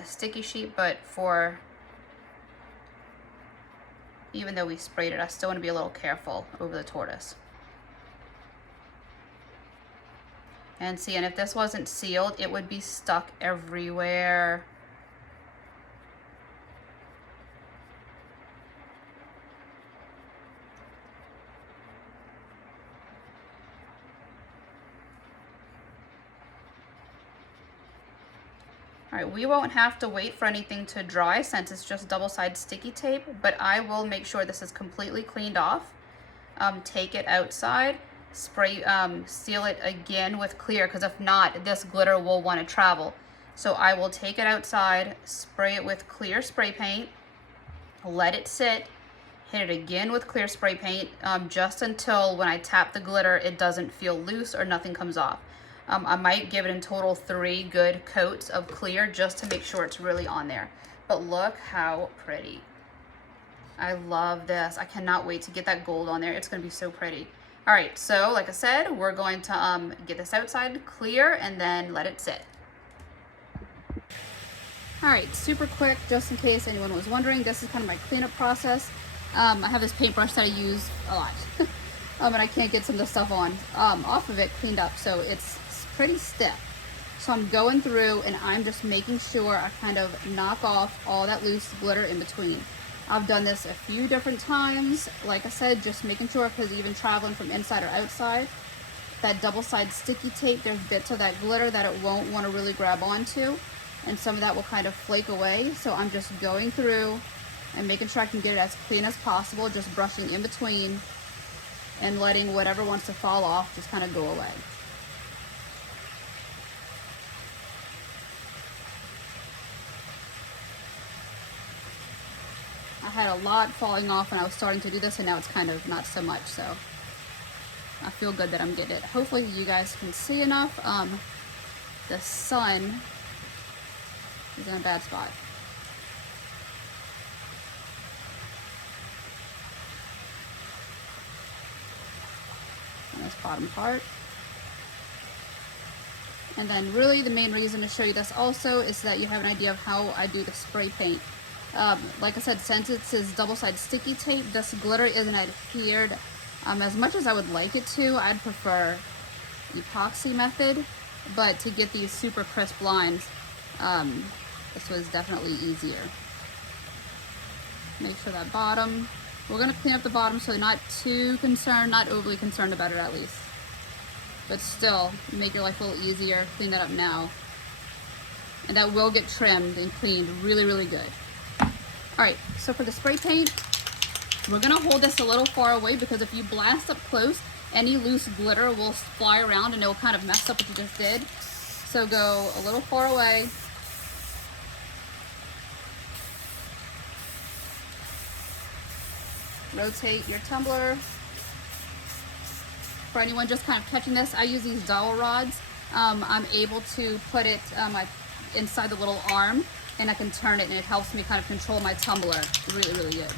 sticky sheet, but for, even though we sprayed it, I still want to be a little careful over the tortoise. And see, and if this wasn't sealed, it would be stuck everywhere. All right, we won't have to wait for anything to dry since it's just double-sided sticky tape, but I will make sure this is completely cleaned off. Take it outside, spray, seal it again with clear, because if not, this glitter will want to travel. So I will take it outside, spray it with clear spray paint, let it sit, hit it again with clear spray paint, just until when I tap the glitter, it doesn't feel loose or nothing comes off. I might give it in total 3 good coats of clear just to make sure it's really on there. But look how pretty. I love this. I cannot wait to get that gold on there. It's going to be so pretty. All right, so like I said, we're going to get this outside clear and then let it sit. All right, super quick, just in case anyone was wondering, this is kind of my cleanup process. I have this paintbrush that I use a lot. And I can't get some of the stuff off of it cleaned up, so it's pretty stiff. So I'm going through and I'm just making sure I kind of knock off all that loose glitter in between. I've done this a few different times. Like I said, just making sure, because even traveling from inside or outside, that double-sided sticky tape, there's bits of that glitter that it won't want to really grab onto, and some of that will kind of flake away. So I'm just going through and making sure I can get it as clean as possible, just brushing in between and letting whatever wants to fall off just kind of go away. I had a lot falling off when I was starting to do this, and now it's kind of not so much, so I feel good that I'm getting it. Hopefully you guys can see enough. The sun is in a bad spot. On this bottom part. And then really the main reason to show you this also is that you have an idea of how I do the spray paint. Like I said, since it says double-sided sticky tape, this glitter isn't adhered as much as I would like it to. I'd prefer epoxy method, but to get these super crisp lines, this was definitely easier. Make sure that bottom, we're gonna clean up the bottom, so not too concerned, not overly concerned about it at least. But still, make your life a little easier, clean that up now. And that will get trimmed and cleaned really, really good. All right, so for the spray paint, we're gonna hold this a little far away, because if you blast up close, any loose glitter will fly around and it will kind of mess up what you just did. So go a little far away. Rotate your tumbler. For anyone just kind of catching this, I use these dowel rods. I'm able to put it inside the little arm, and I can turn it, and it helps me kind of control my tumbler really, really good.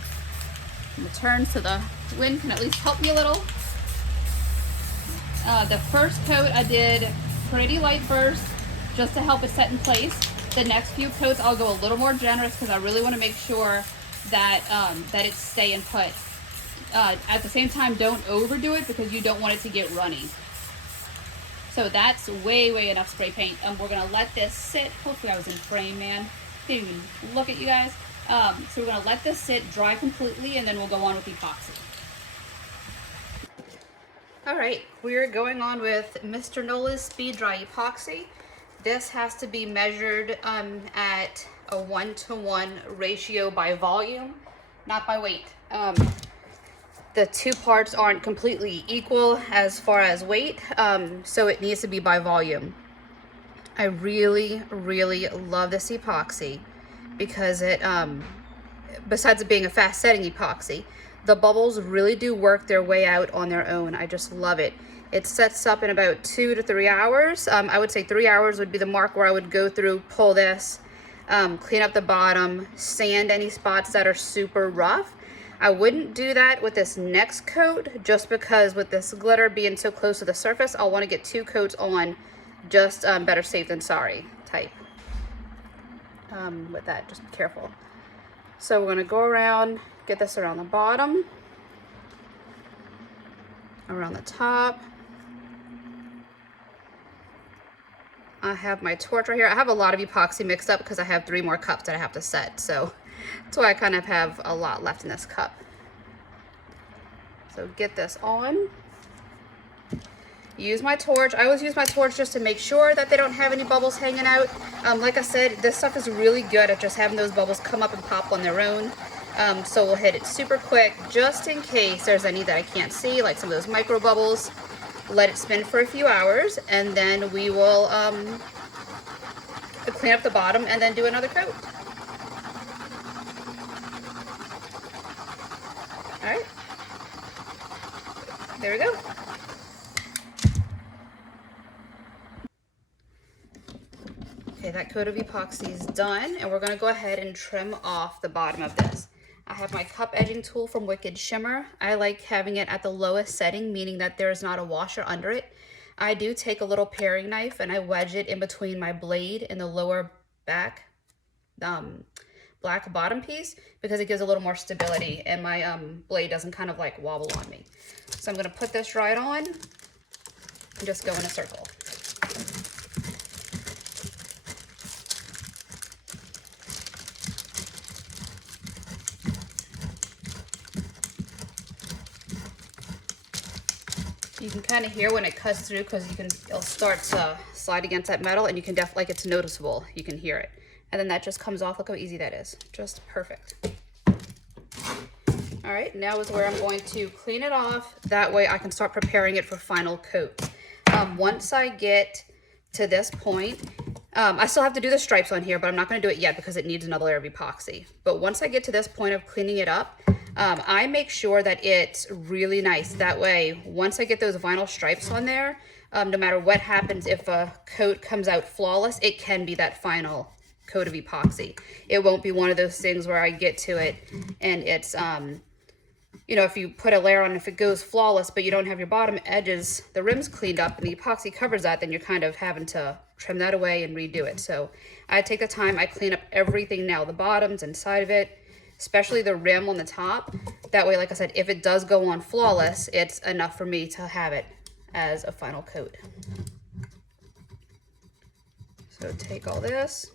I'm gonna turn so the wind can at least help me a little. The first coat I did pretty light first, just to help it set in place. The next few coats I'll go a little more generous, because I really want to make sure that that it's staying put. At the same time, don't overdo it, because you don't want it to get runny. So that's way enough spray paint. We're gonna let this sit. Hopefully I was in frame, man. Can't even look at you guys. So we're gonna let this sit, dry completely, and then we'll go on with epoxy. All right, we're going on with Mr. Nola's Speed Dry Epoxy. This has to be measured at a 1-to-1 ratio by volume, not by weight. The two parts aren't completely equal as far as weight, so it needs to be by volume. I really love this epoxy because it, besides it being a fast setting epoxy, the bubbles really do work their way out on their own. I just love it. It sets up in about 2 to 3 hours. I would say 3 hours would be the mark where I would go through, pull this, clean up the bottom, sand any spots that are super rough. I wouldn't do that with this next coat, just because with this glitter being so close to the surface, I'll want to get 2 coats on, just better safe than sorry type. With that, just be careful. So we're going to go around, get this around the bottom, around the top. I have my torch right here. I have a lot of epoxy mixed up because I have 3 more cups that I have to set, so that's why I kind of have a lot left in this cup. So get this on. Use my torch. I always use my torch just to make sure that they don't have any bubbles hanging out. Like I said, this stuff is really good at just having those bubbles come up and pop on their own. So we'll hit it super quick, just in case there's any that I can't see, like some of those micro bubbles. Let it spin for a few hours, and then we will clean up the bottom and then do another coat. All right, there we go. Okay, that coat of epoxy is done, and we're gonna go ahead and trim off the bottom of this. I have my cup edging tool from Wicked Shimmer. I like having it at the lowest setting, meaning that there is not a washer under it. I do take a little paring knife and I wedge it in between my blade and the lower back black bottom piece, because it gives a little more stability and my blade doesn't kind of like wobble on me. So I'm gonna put this right on and just go in a circle. You can kind of hear when it cuts through because it'll start to slide against that metal, and you can definitely, like, it's noticeable. You can hear it. And then that just comes off. Look how easy that is. Just perfect. All right, now is where I'm going to clean it off. That way I can start preparing it for final coat. Once I get to this point, I still have to do the stripes on here, but I'm not going to do it yet because it needs another layer of epoxy. But once I get to this point of cleaning it up, I make sure that it's really nice. That way, once I get those vinyl stripes on there, no matter what happens, if a coat comes out flawless, it can be that final coat of epoxy. It won't be one of those things where I get to it and it's, you know, if you put a layer on, if it goes flawless, but you don't have your bottom edges, the rims cleaned up and the epoxy covers that, then you're kind of having to trim that away and redo it. So I take the time, I clean up everything now, the bottoms and side of it, especially the rim on the top. That way, like I said, if it does go on flawless, it's enough for me to have it as a final coat. So take all this.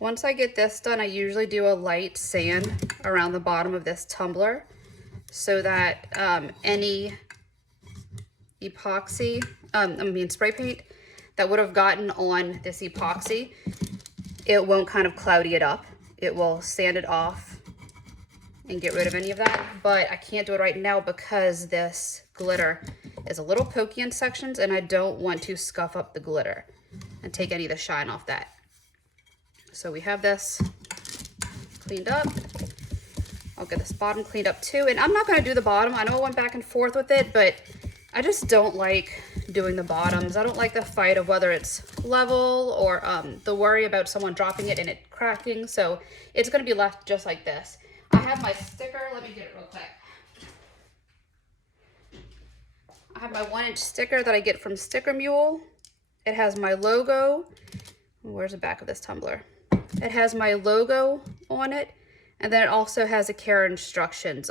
Once I get this done, I usually do a light sand around the bottom of this tumbler so that any epoxy, spray paint that would have gotten on this epoxy, it won't kind of cloudy it up. It will sand it off and get rid of any of that. But I can't do it right now because this glitter is a little pokey in sections and I don't want to scuff up the glitter and take any of the shine off that. So we have this cleaned up. I'll get this bottom cleaned up too. And I'm not going to do the bottom. I know I went back and forth with it, but I just don't like doing the bottoms. I don't like the fight of whether it's level or the worry about someone dropping it and it cracking. So it's going to be left just like this. I have my sticker. Let me get it real quick. I have my 1-inch sticker that I get from Stickermule. It has my logo. Where's the back of this tumbler? It has my logo on it, and then it also has the care instructions.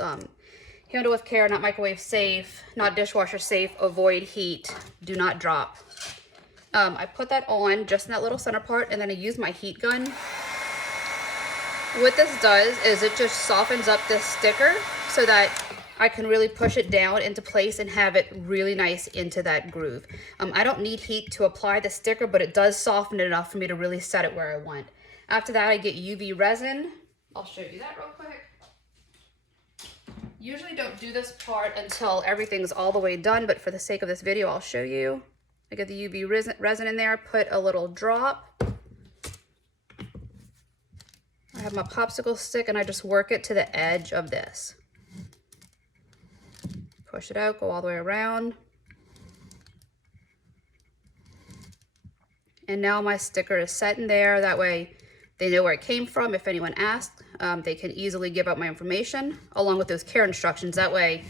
Handle with care, not microwave safe, not dishwasher safe, avoid heat, do not drop. I put that on just in that little center part, and then I use my heat gun. What this does is it just softens up this sticker so that I can really push it down into place and have it really nice into that groove. I don't need heat to apply the sticker, but it does soften it enough for me to really set it where I want. After that, I get UV resin. I'll show you that real quick. Usually don't do this part until everything's all the way done, but for the sake of this video, I'll show you. I get the UV resin in there, put a little drop. I have my popsicle stick and I just work it to the edge of this. Push it out, go all the way around. And now my sticker is set in there. That way they know where it came from. If anyone asks, they can easily give out my information along with those care instructions. That way,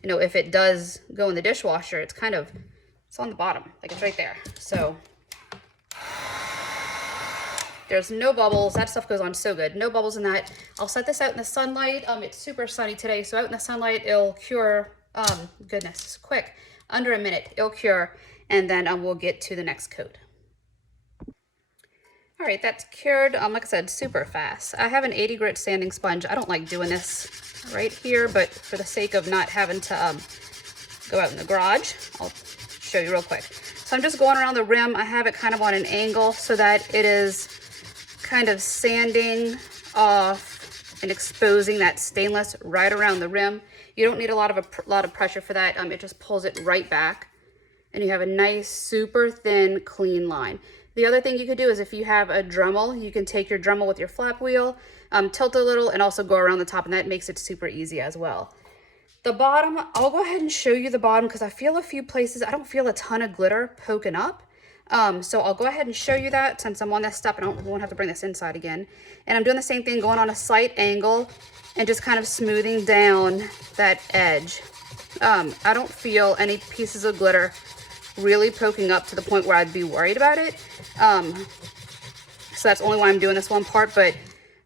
you know, if it does go in the dishwasher, it's on the bottom, like it's right there. So there's no bubbles. That stuff goes on so good. No bubbles in that. I'll set this out in the sunlight. It's super sunny today, so out in the sunlight, it'll cure, goodness, it's quick. Under a minute, it'll cure, and then we'll get to the next coat. All right, that's cured, like I said, super fast. I have an 80 grit sanding sponge. I don't like doing this right here, but for the sake of not having to go out in the garage, I'll show you real quick. So I'm just going around the rim. I have it kind of on an angle so that it is kind of sanding off and exposing that stainless right around the rim. You don't need a lot of pressure for that. It just pulls it right back, and you have a nice, super thin, clean line. The other thing you could do is if you have a Dremel, you can take your Dremel with your flap wheel, tilt a little, and also go around the top, and that makes it super easy as well. The bottom, I'll go ahead and show you the bottom because I feel a few places, I don't feel a ton of glitter poking up. So I'll go ahead and show you that since I'm on this step and I won't have to bring this inside again. And I'm doing the same thing, going on a slight angle and just kind of smoothing down that edge. I don't feel any pieces of glitter really poking up to the point where I'd be worried about it. So that's only why I'm doing this one part, but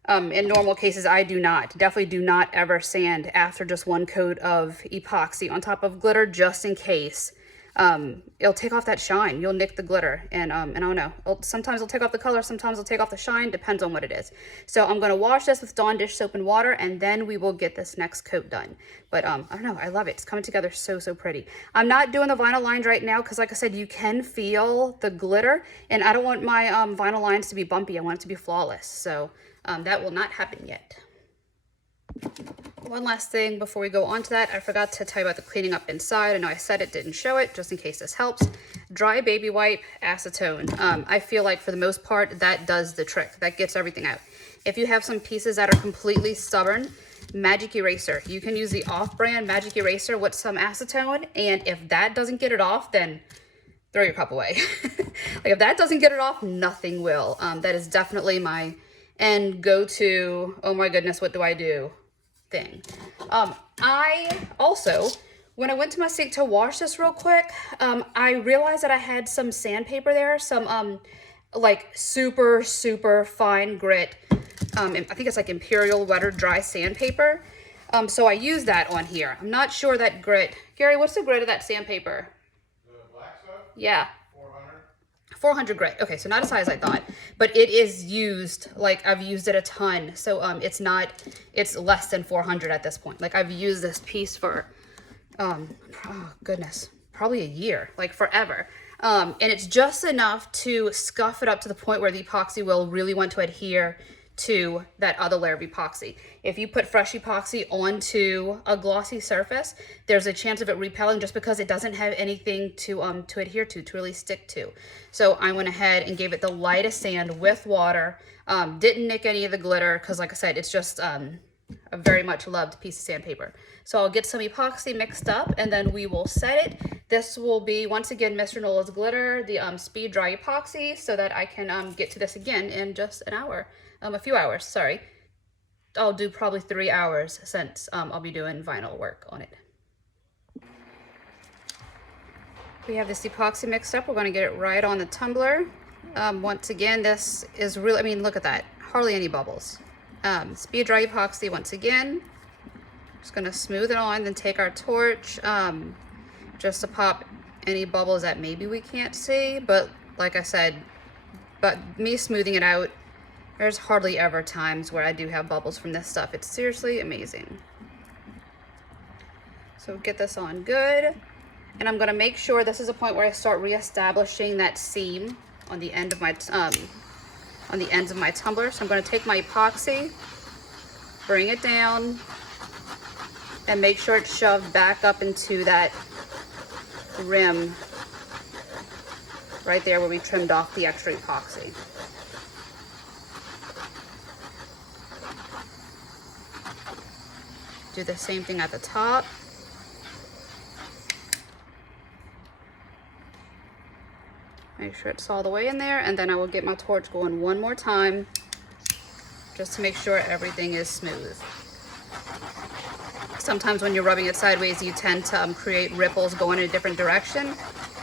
in normal cases, I definitely do not ever sand after just one coat of epoxy on top of glitter, just in case it'll take off that shine. You'll nick the glitter, and I don't know. Sometimes it'll take off the color, sometimes it'll take off the shine, depends on what it is. So I'm gonna wash this with Dawn dish soap and water, and then we will get this next coat done. But I don't know, I love it. It's coming together so pretty. I'm not doing the vinyl lines right now because, like I said, you can feel the glitter, and I don't want my vinyl lines to be bumpy. I want it to be flawless. So that will not happen yet. One last thing before we go on to that, I forgot to tell you about the cleaning up inside. I know I said it, didn't show it, just in case this helps. Dry baby wipe, acetone. I feel like for the most part, that does the trick. That gets everything out. If you have some pieces that are completely stubborn, magic eraser. You can use the off-brand magic eraser with some acetone, and if that doesn't get it off, then throw your cup away. Like if that doesn't get it off, nothing will. That is definitely my end go-to, oh my goodness, what do I do thing. I also, when I went to my sink to wash this real quick, I realized that I had some sandpaper there, some like super fine grit. I think it's like Imperial Wetter Dry Sandpaper. So I used that on here. I'm not sure that grit. Gary, what's the grit of that sandpaper? The black stuff? Yeah. 400. 400 grit. Okay, so not as high as I thought, but it is used, like I've used it a ton. So it's less than 400 at this point. Like I've used this piece for, oh goodness, probably a year, like forever. And it's just enough to scuff it up to the point where the epoxy will really want to adhere to that other layer of epoxy. If you put fresh epoxy onto a glossy surface, there's a chance of it repelling just because it doesn't have anything to adhere to really stick to. So I went ahead and gave it the lightest sand with water. Didn't nick any of the glitter because, like I said, it's just a very much loved piece of sandpaper. So I'll get some epoxy mixed up and then we will set it. This will be, once again, Mr. Nola's glitter, the speed dry epoxy, so that I can get to this again in just an hour. A few hours, sorry. I'll do probably 3 hours since I'll be doing vinyl work on it. We have this epoxy mixed up. We're going to get it right on the tumbler. Once again, this is really, I mean, look at that. Hardly any bubbles. Speed dry epoxy once again. Just going to smooth it on, then take our torch just to pop any bubbles that maybe we can't see. But like I said, but me smoothing it out, there's hardly ever times where I do have bubbles from this stuff. It's seriously amazing. So get this on good. And I'm gonna make sure this is a point where I start reestablishing that seam on the end of my on the ends of my tumbler. So I'm gonna take my epoxy, bring it down, and make sure it's shoved back up into that rim right there where we trimmed off the extra epoxy. Do the same thing at the top. Make sure it's all the way in there, and then I will get my torch going one more time just to make sure everything is smooth. Sometimes when you're rubbing it sideways, you tend to create ripples going in a different direction.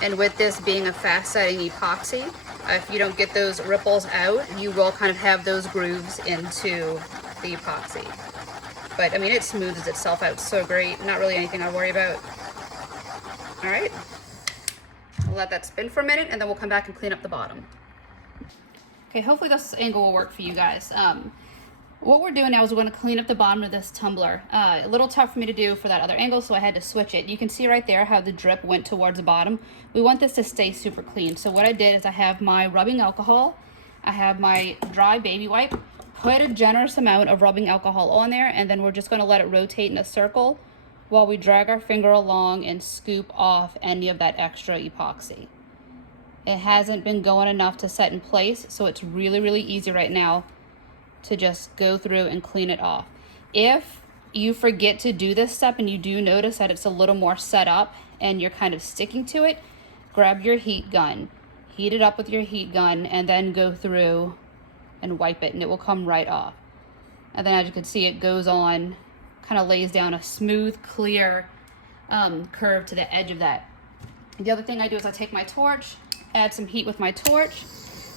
And with this being a fast setting epoxy, if you don't get those ripples out, you will kind of have those grooves into the epoxy. But I mean, it smooths itself out so great. Not really anything I worry about. All right, I'll let that spin for a minute and then we'll come back and clean up the bottom. Okay, hopefully this angle will work for you guys. What we're doing now is we're going to clean up the bottom of this tumbler. A little tough for me to do for that other angle, so I had to switch it. You can see right there how the drip went towards the bottom. We want this to stay super clean. So what I did is I have my rubbing alcohol, I have my dry baby wipe, put a generous amount of rubbing alcohol on there, and then we're just going to let it rotate in a circle while we drag our finger along and scoop off any of that extra epoxy. It hasn't been going enough to set in place, so it's really easy right now to just go through and clean it off. If you forget to do this step and you do notice that it's a little more set up and you're kind of sticking to it, grab your heat gun, heat it up with your heat gun, and then go through and wipe it, and it will come right off. And then as you can see, it goes on, kind of lays down a smooth, clear curve to the edge of that. The other thing I do is I take my torch, add some heat with my torch,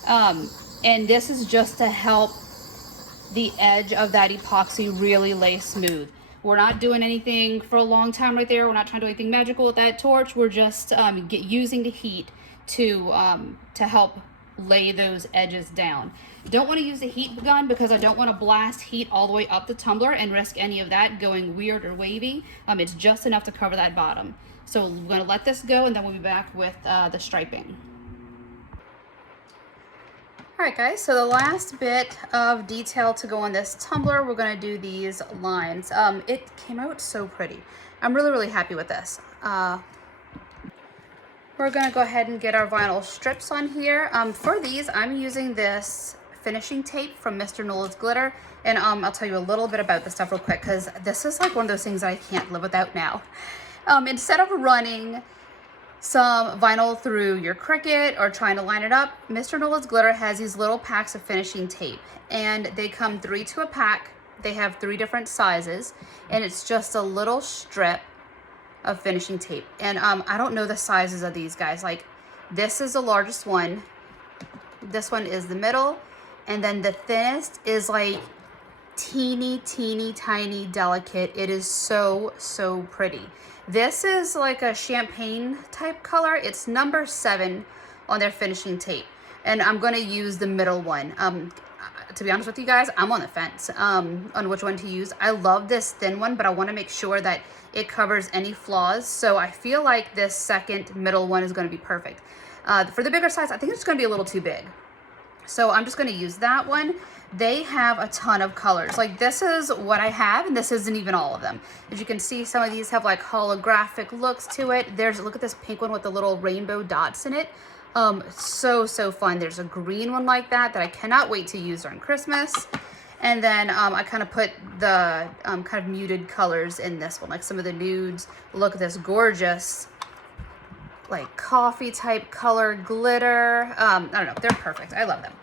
and this is just to help the edge of that epoxy really lay smooth. We're not doing anything for a long time right there. We're not trying to do anything magical with that torch. We're just using the heat to help lay those edges down. Don't want to use the heat gun because I don't want to blast heat all the way up the tumbler and risk any of that going weird or wavy. It's just enough to cover that bottom. So we're going to let this go, and then we'll be back with the striping. Alright guys, so the last bit of detail to go on this tumbler, we're going to do these lines. It came out so pretty. I'm really happy with this. We're going to go ahead and get our vinyl strips on here. For these, I'm using this finishing tape from Mr. Noel's Glitter, and I'll tell you a little bit about this stuff real quick because this is like one of those things I can't live without now. Instead of running some vinyl through your Cricut or trying to line it up, Mr. Noel's Glitter has these little packs of finishing tape, and they come 3 to a pack. They have 3 different sizes, and it's just a little strip of finishing tape. And I don't know the sizes of these guys. Like, this is the largest one, this one is the middle, and then the thinnest is like teeny tiny delicate. It is so pretty. This is like a champagne type color. It's number 7 on their finishing tape, and I'm going to use the middle one. To be honest with you guys, I'm on the fence on which one to use. I love this thin one, but I want to make sure that it covers any flaws, so I feel like this second middle one is going to be perfect. For the bigger size, I think it's going to be a little too big, so I'm just going to use that one. They have a ton of colors. Like, this is what I have, and this isn't even all of them. As you can see, some of these have like holographic looks to it. Look at this pink one with the little rainbow dots in it. So fun. There's a green one like that I cannot wait to use during Christmas. And then I kind of put the kind of muted colors in this one, like some of the nudes. Look at this gorgeous, like coffee type color glitter. I don't know, they're perfect. I love them.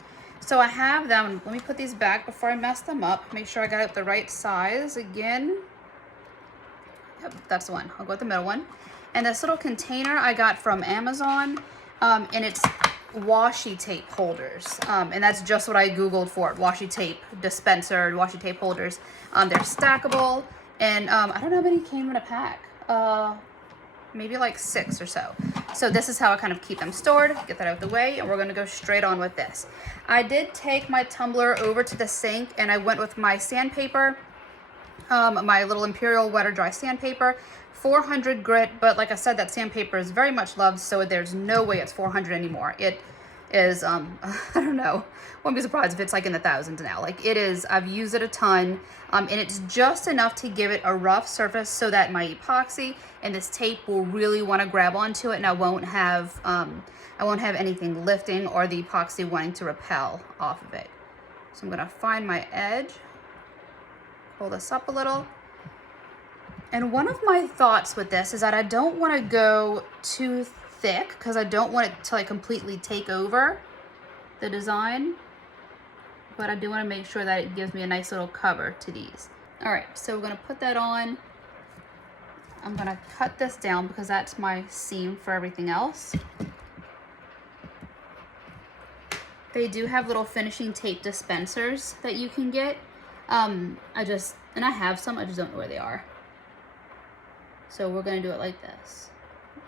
So I have them. Let me put these back before I mess them up. Make sure I got it the right size again. Yep, that's the one. I'll go with the middle one. And this little container I got from Amazon, and it's washi tape holders, and that's just what I googled for: washi tape dispenser, washi tape holders. They're stackable, and I don't know how many came in a pack, maybe like 6 or so. So this is how I kind of keep them stored. Get that out of the way, and we're going to go straight on with this. I did take my tumbler over to the sink, and I went with my sandpaper, my little Imperial wet or dry sandpaper, 400 grit, but like I said, that sandpaper is very much loved, so there's no way it's 400 anymore. It is, I don't know, won't be surprised if it's like in the thousands now. Like, it is, I've used it a ton, and it's just enough to give it a rough surface so that my epoxy and this tape will really want to grab onto it, and I won't have anything lifting or the epoxy wanting to repel off of it. So I'm gonna find my edge, pull this up a little. And one of my thoughts with this is that I don't want to go too thick because I don't want it to like completely take over the design, but I do want to make sure that it gives me a nice little cover to these. All right, so we're going to put that on. I'm going to cut this down because that's my seam for everything else. They do have little finishing tape dispensers that you can get. And I have some, I just don't know where they are. So we're going to do it like this.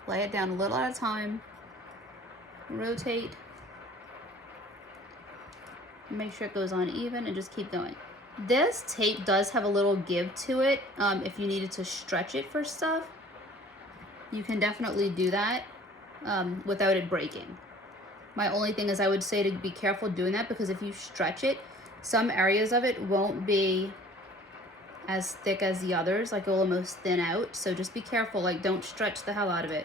Lay it down a little at a time. Rotate. Make sure it goes on even and just keep going. This tape does have a little give to it. If you needed to stretch it for stuff, you can definitely do that without it breaking. My only thing is I would say to be careful doing that, because if you stretch it, some areas of it won't be as thick as the others, like it will almost thin out. So just be careful, like don't stretch the hell out of it.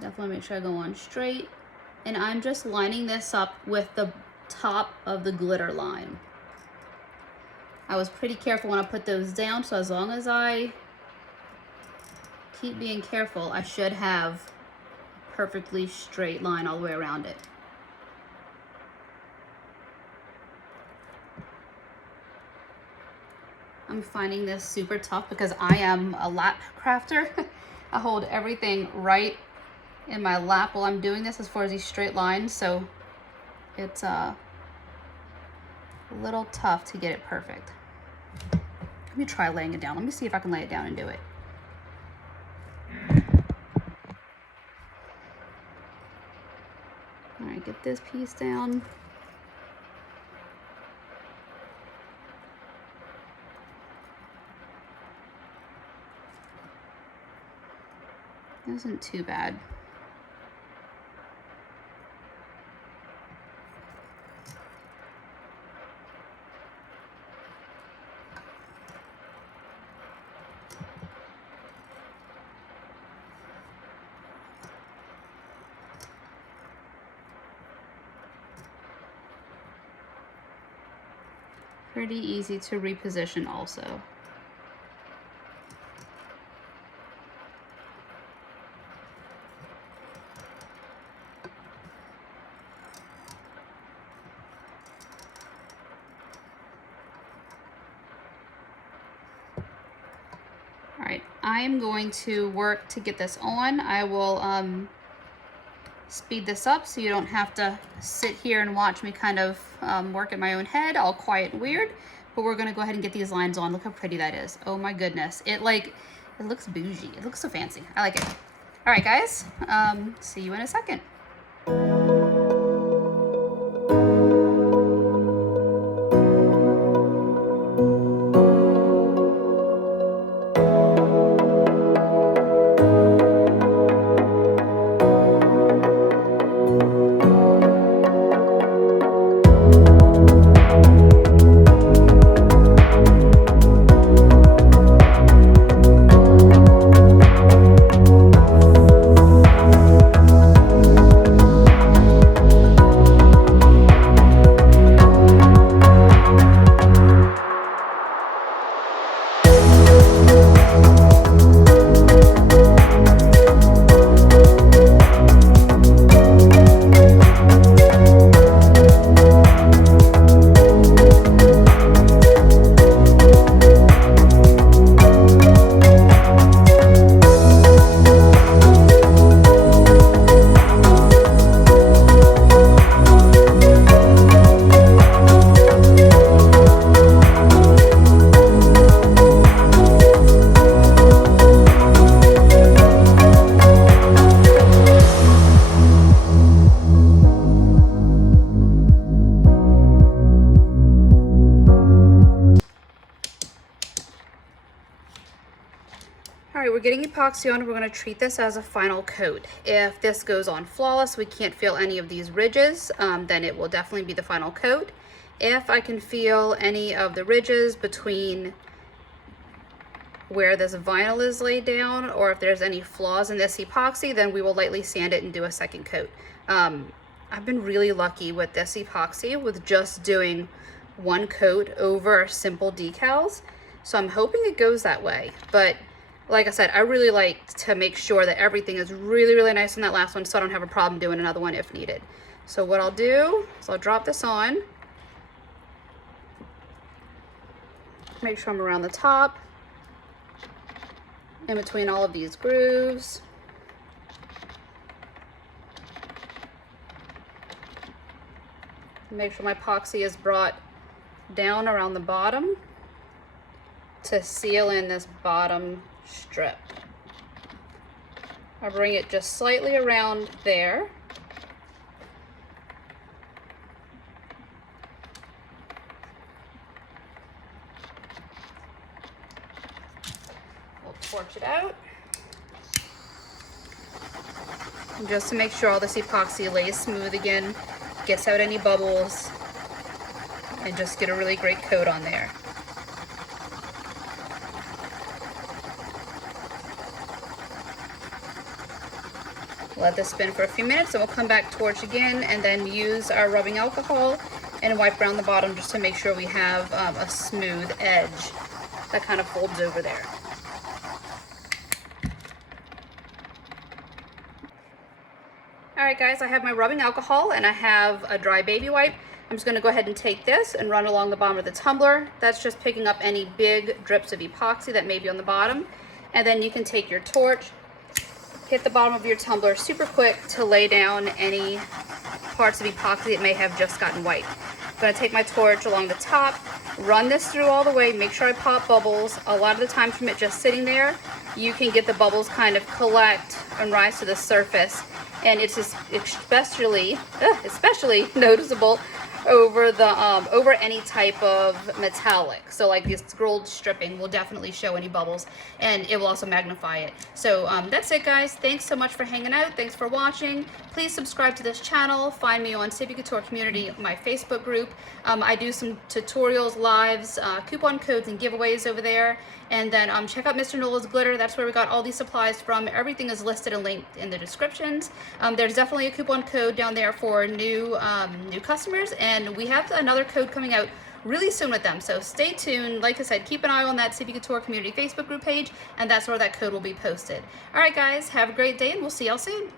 Definitely make sure I go on straight. And I'm just lining this up with the top of the glitter line. I was pretty careful when I put those down, so as long as I keep being careful, I should have a perfectly straight line all the way around it. I'm finding this super tough because I am a lap crafter. I hold everything right in my lap while I'm doing this as far as these straight lines, so it's a little tough to get it perfect. Let me try laying it down. Let me see if I can lay it down and do it. All right, get this piece down. Isn't too bad. Pretty easy to reposition also. All right, I am going to work to get this on. I will speed this up so you don't have to sit here and watch me kind of work in my own head, all quiet and weird. But we're gonna go ahead and get these lines on. Look how pretty that is. Oh my goodness. It looks bougie. It looks so fancy. I like it. All right, guys, see you in a second. We're getting epoxy on. We're going to treat this as a final coat. If this goes on flawless, we can't feel any of these ridges, then it will definitely be the final coat. If I can feel any of the ridges between where this vinyl is laid down, or if there's any flaws in this epoxy, then we will lightly sand it and do a second coat. I've been really lucky with this epoxy with just doing one coat over simple decals, so I'm hoping it goes that way. But like I said, I really like to make sure that everything is really, really nice on that last one so I don't have a problem doing another one if needed. So what I'll do is I'll drop this on. Make sure I'm around the top, in between all of these grooves. Make sure my epoxy is brought down around the bottom to seal in this bottom strip. I bring it just slightly around there. We'll torch it out. And just to make sure all this epoxy lays smooth again, gets out any bubbles, and just get a really great coat on there. Let this spin for a few minutes, and we'll come back, torch again, and then use our rubbing alcohol and wipe around the bottom just to make sure we have a smooth edge that kind of folds over there. Alright guys, I have my rubbing alcohol and I have a dry baby wipe. I'm just going to go ahead and take this and run along the bottom of the tumbler. That's just picking up any big drips of epoxy that may be on the bottom. And then you can take your torch, hit the bottom of your tumbler super quick to lay down any parts of epoxy that may have just gotten white. gonna take my torch along the top, run this through all the way, make sure I pop bubbles. A lot of the time from it just sitting there, you can get the bubbles kind of collect and rise to the surface. And it's especially noticeable over over any type of metallic. So like this gold stripping will definitely show any bubbles, and it will also magnify it. So that's it, guys. Thanks so much for hanging out. Thanks for watching. Please subscribe to this channel. Find me on Sippie Couture Community, my Facebook group. I do some tutorials, lives, coupon codes, and giveaways over there. And then check out Mr. Nola's Glitter. That's where we got all these supplies from. Everything is listed and linked in the descriptions. There's definitely a coupon code down there for new customers, and we have another code coming out really soon with them. So stay tuned. Like I said, keep an eye on that Sippie Couture Community Facebook group page, and that's where that code will be posted. All right, guys, have a great day, and we'll see y'all soon.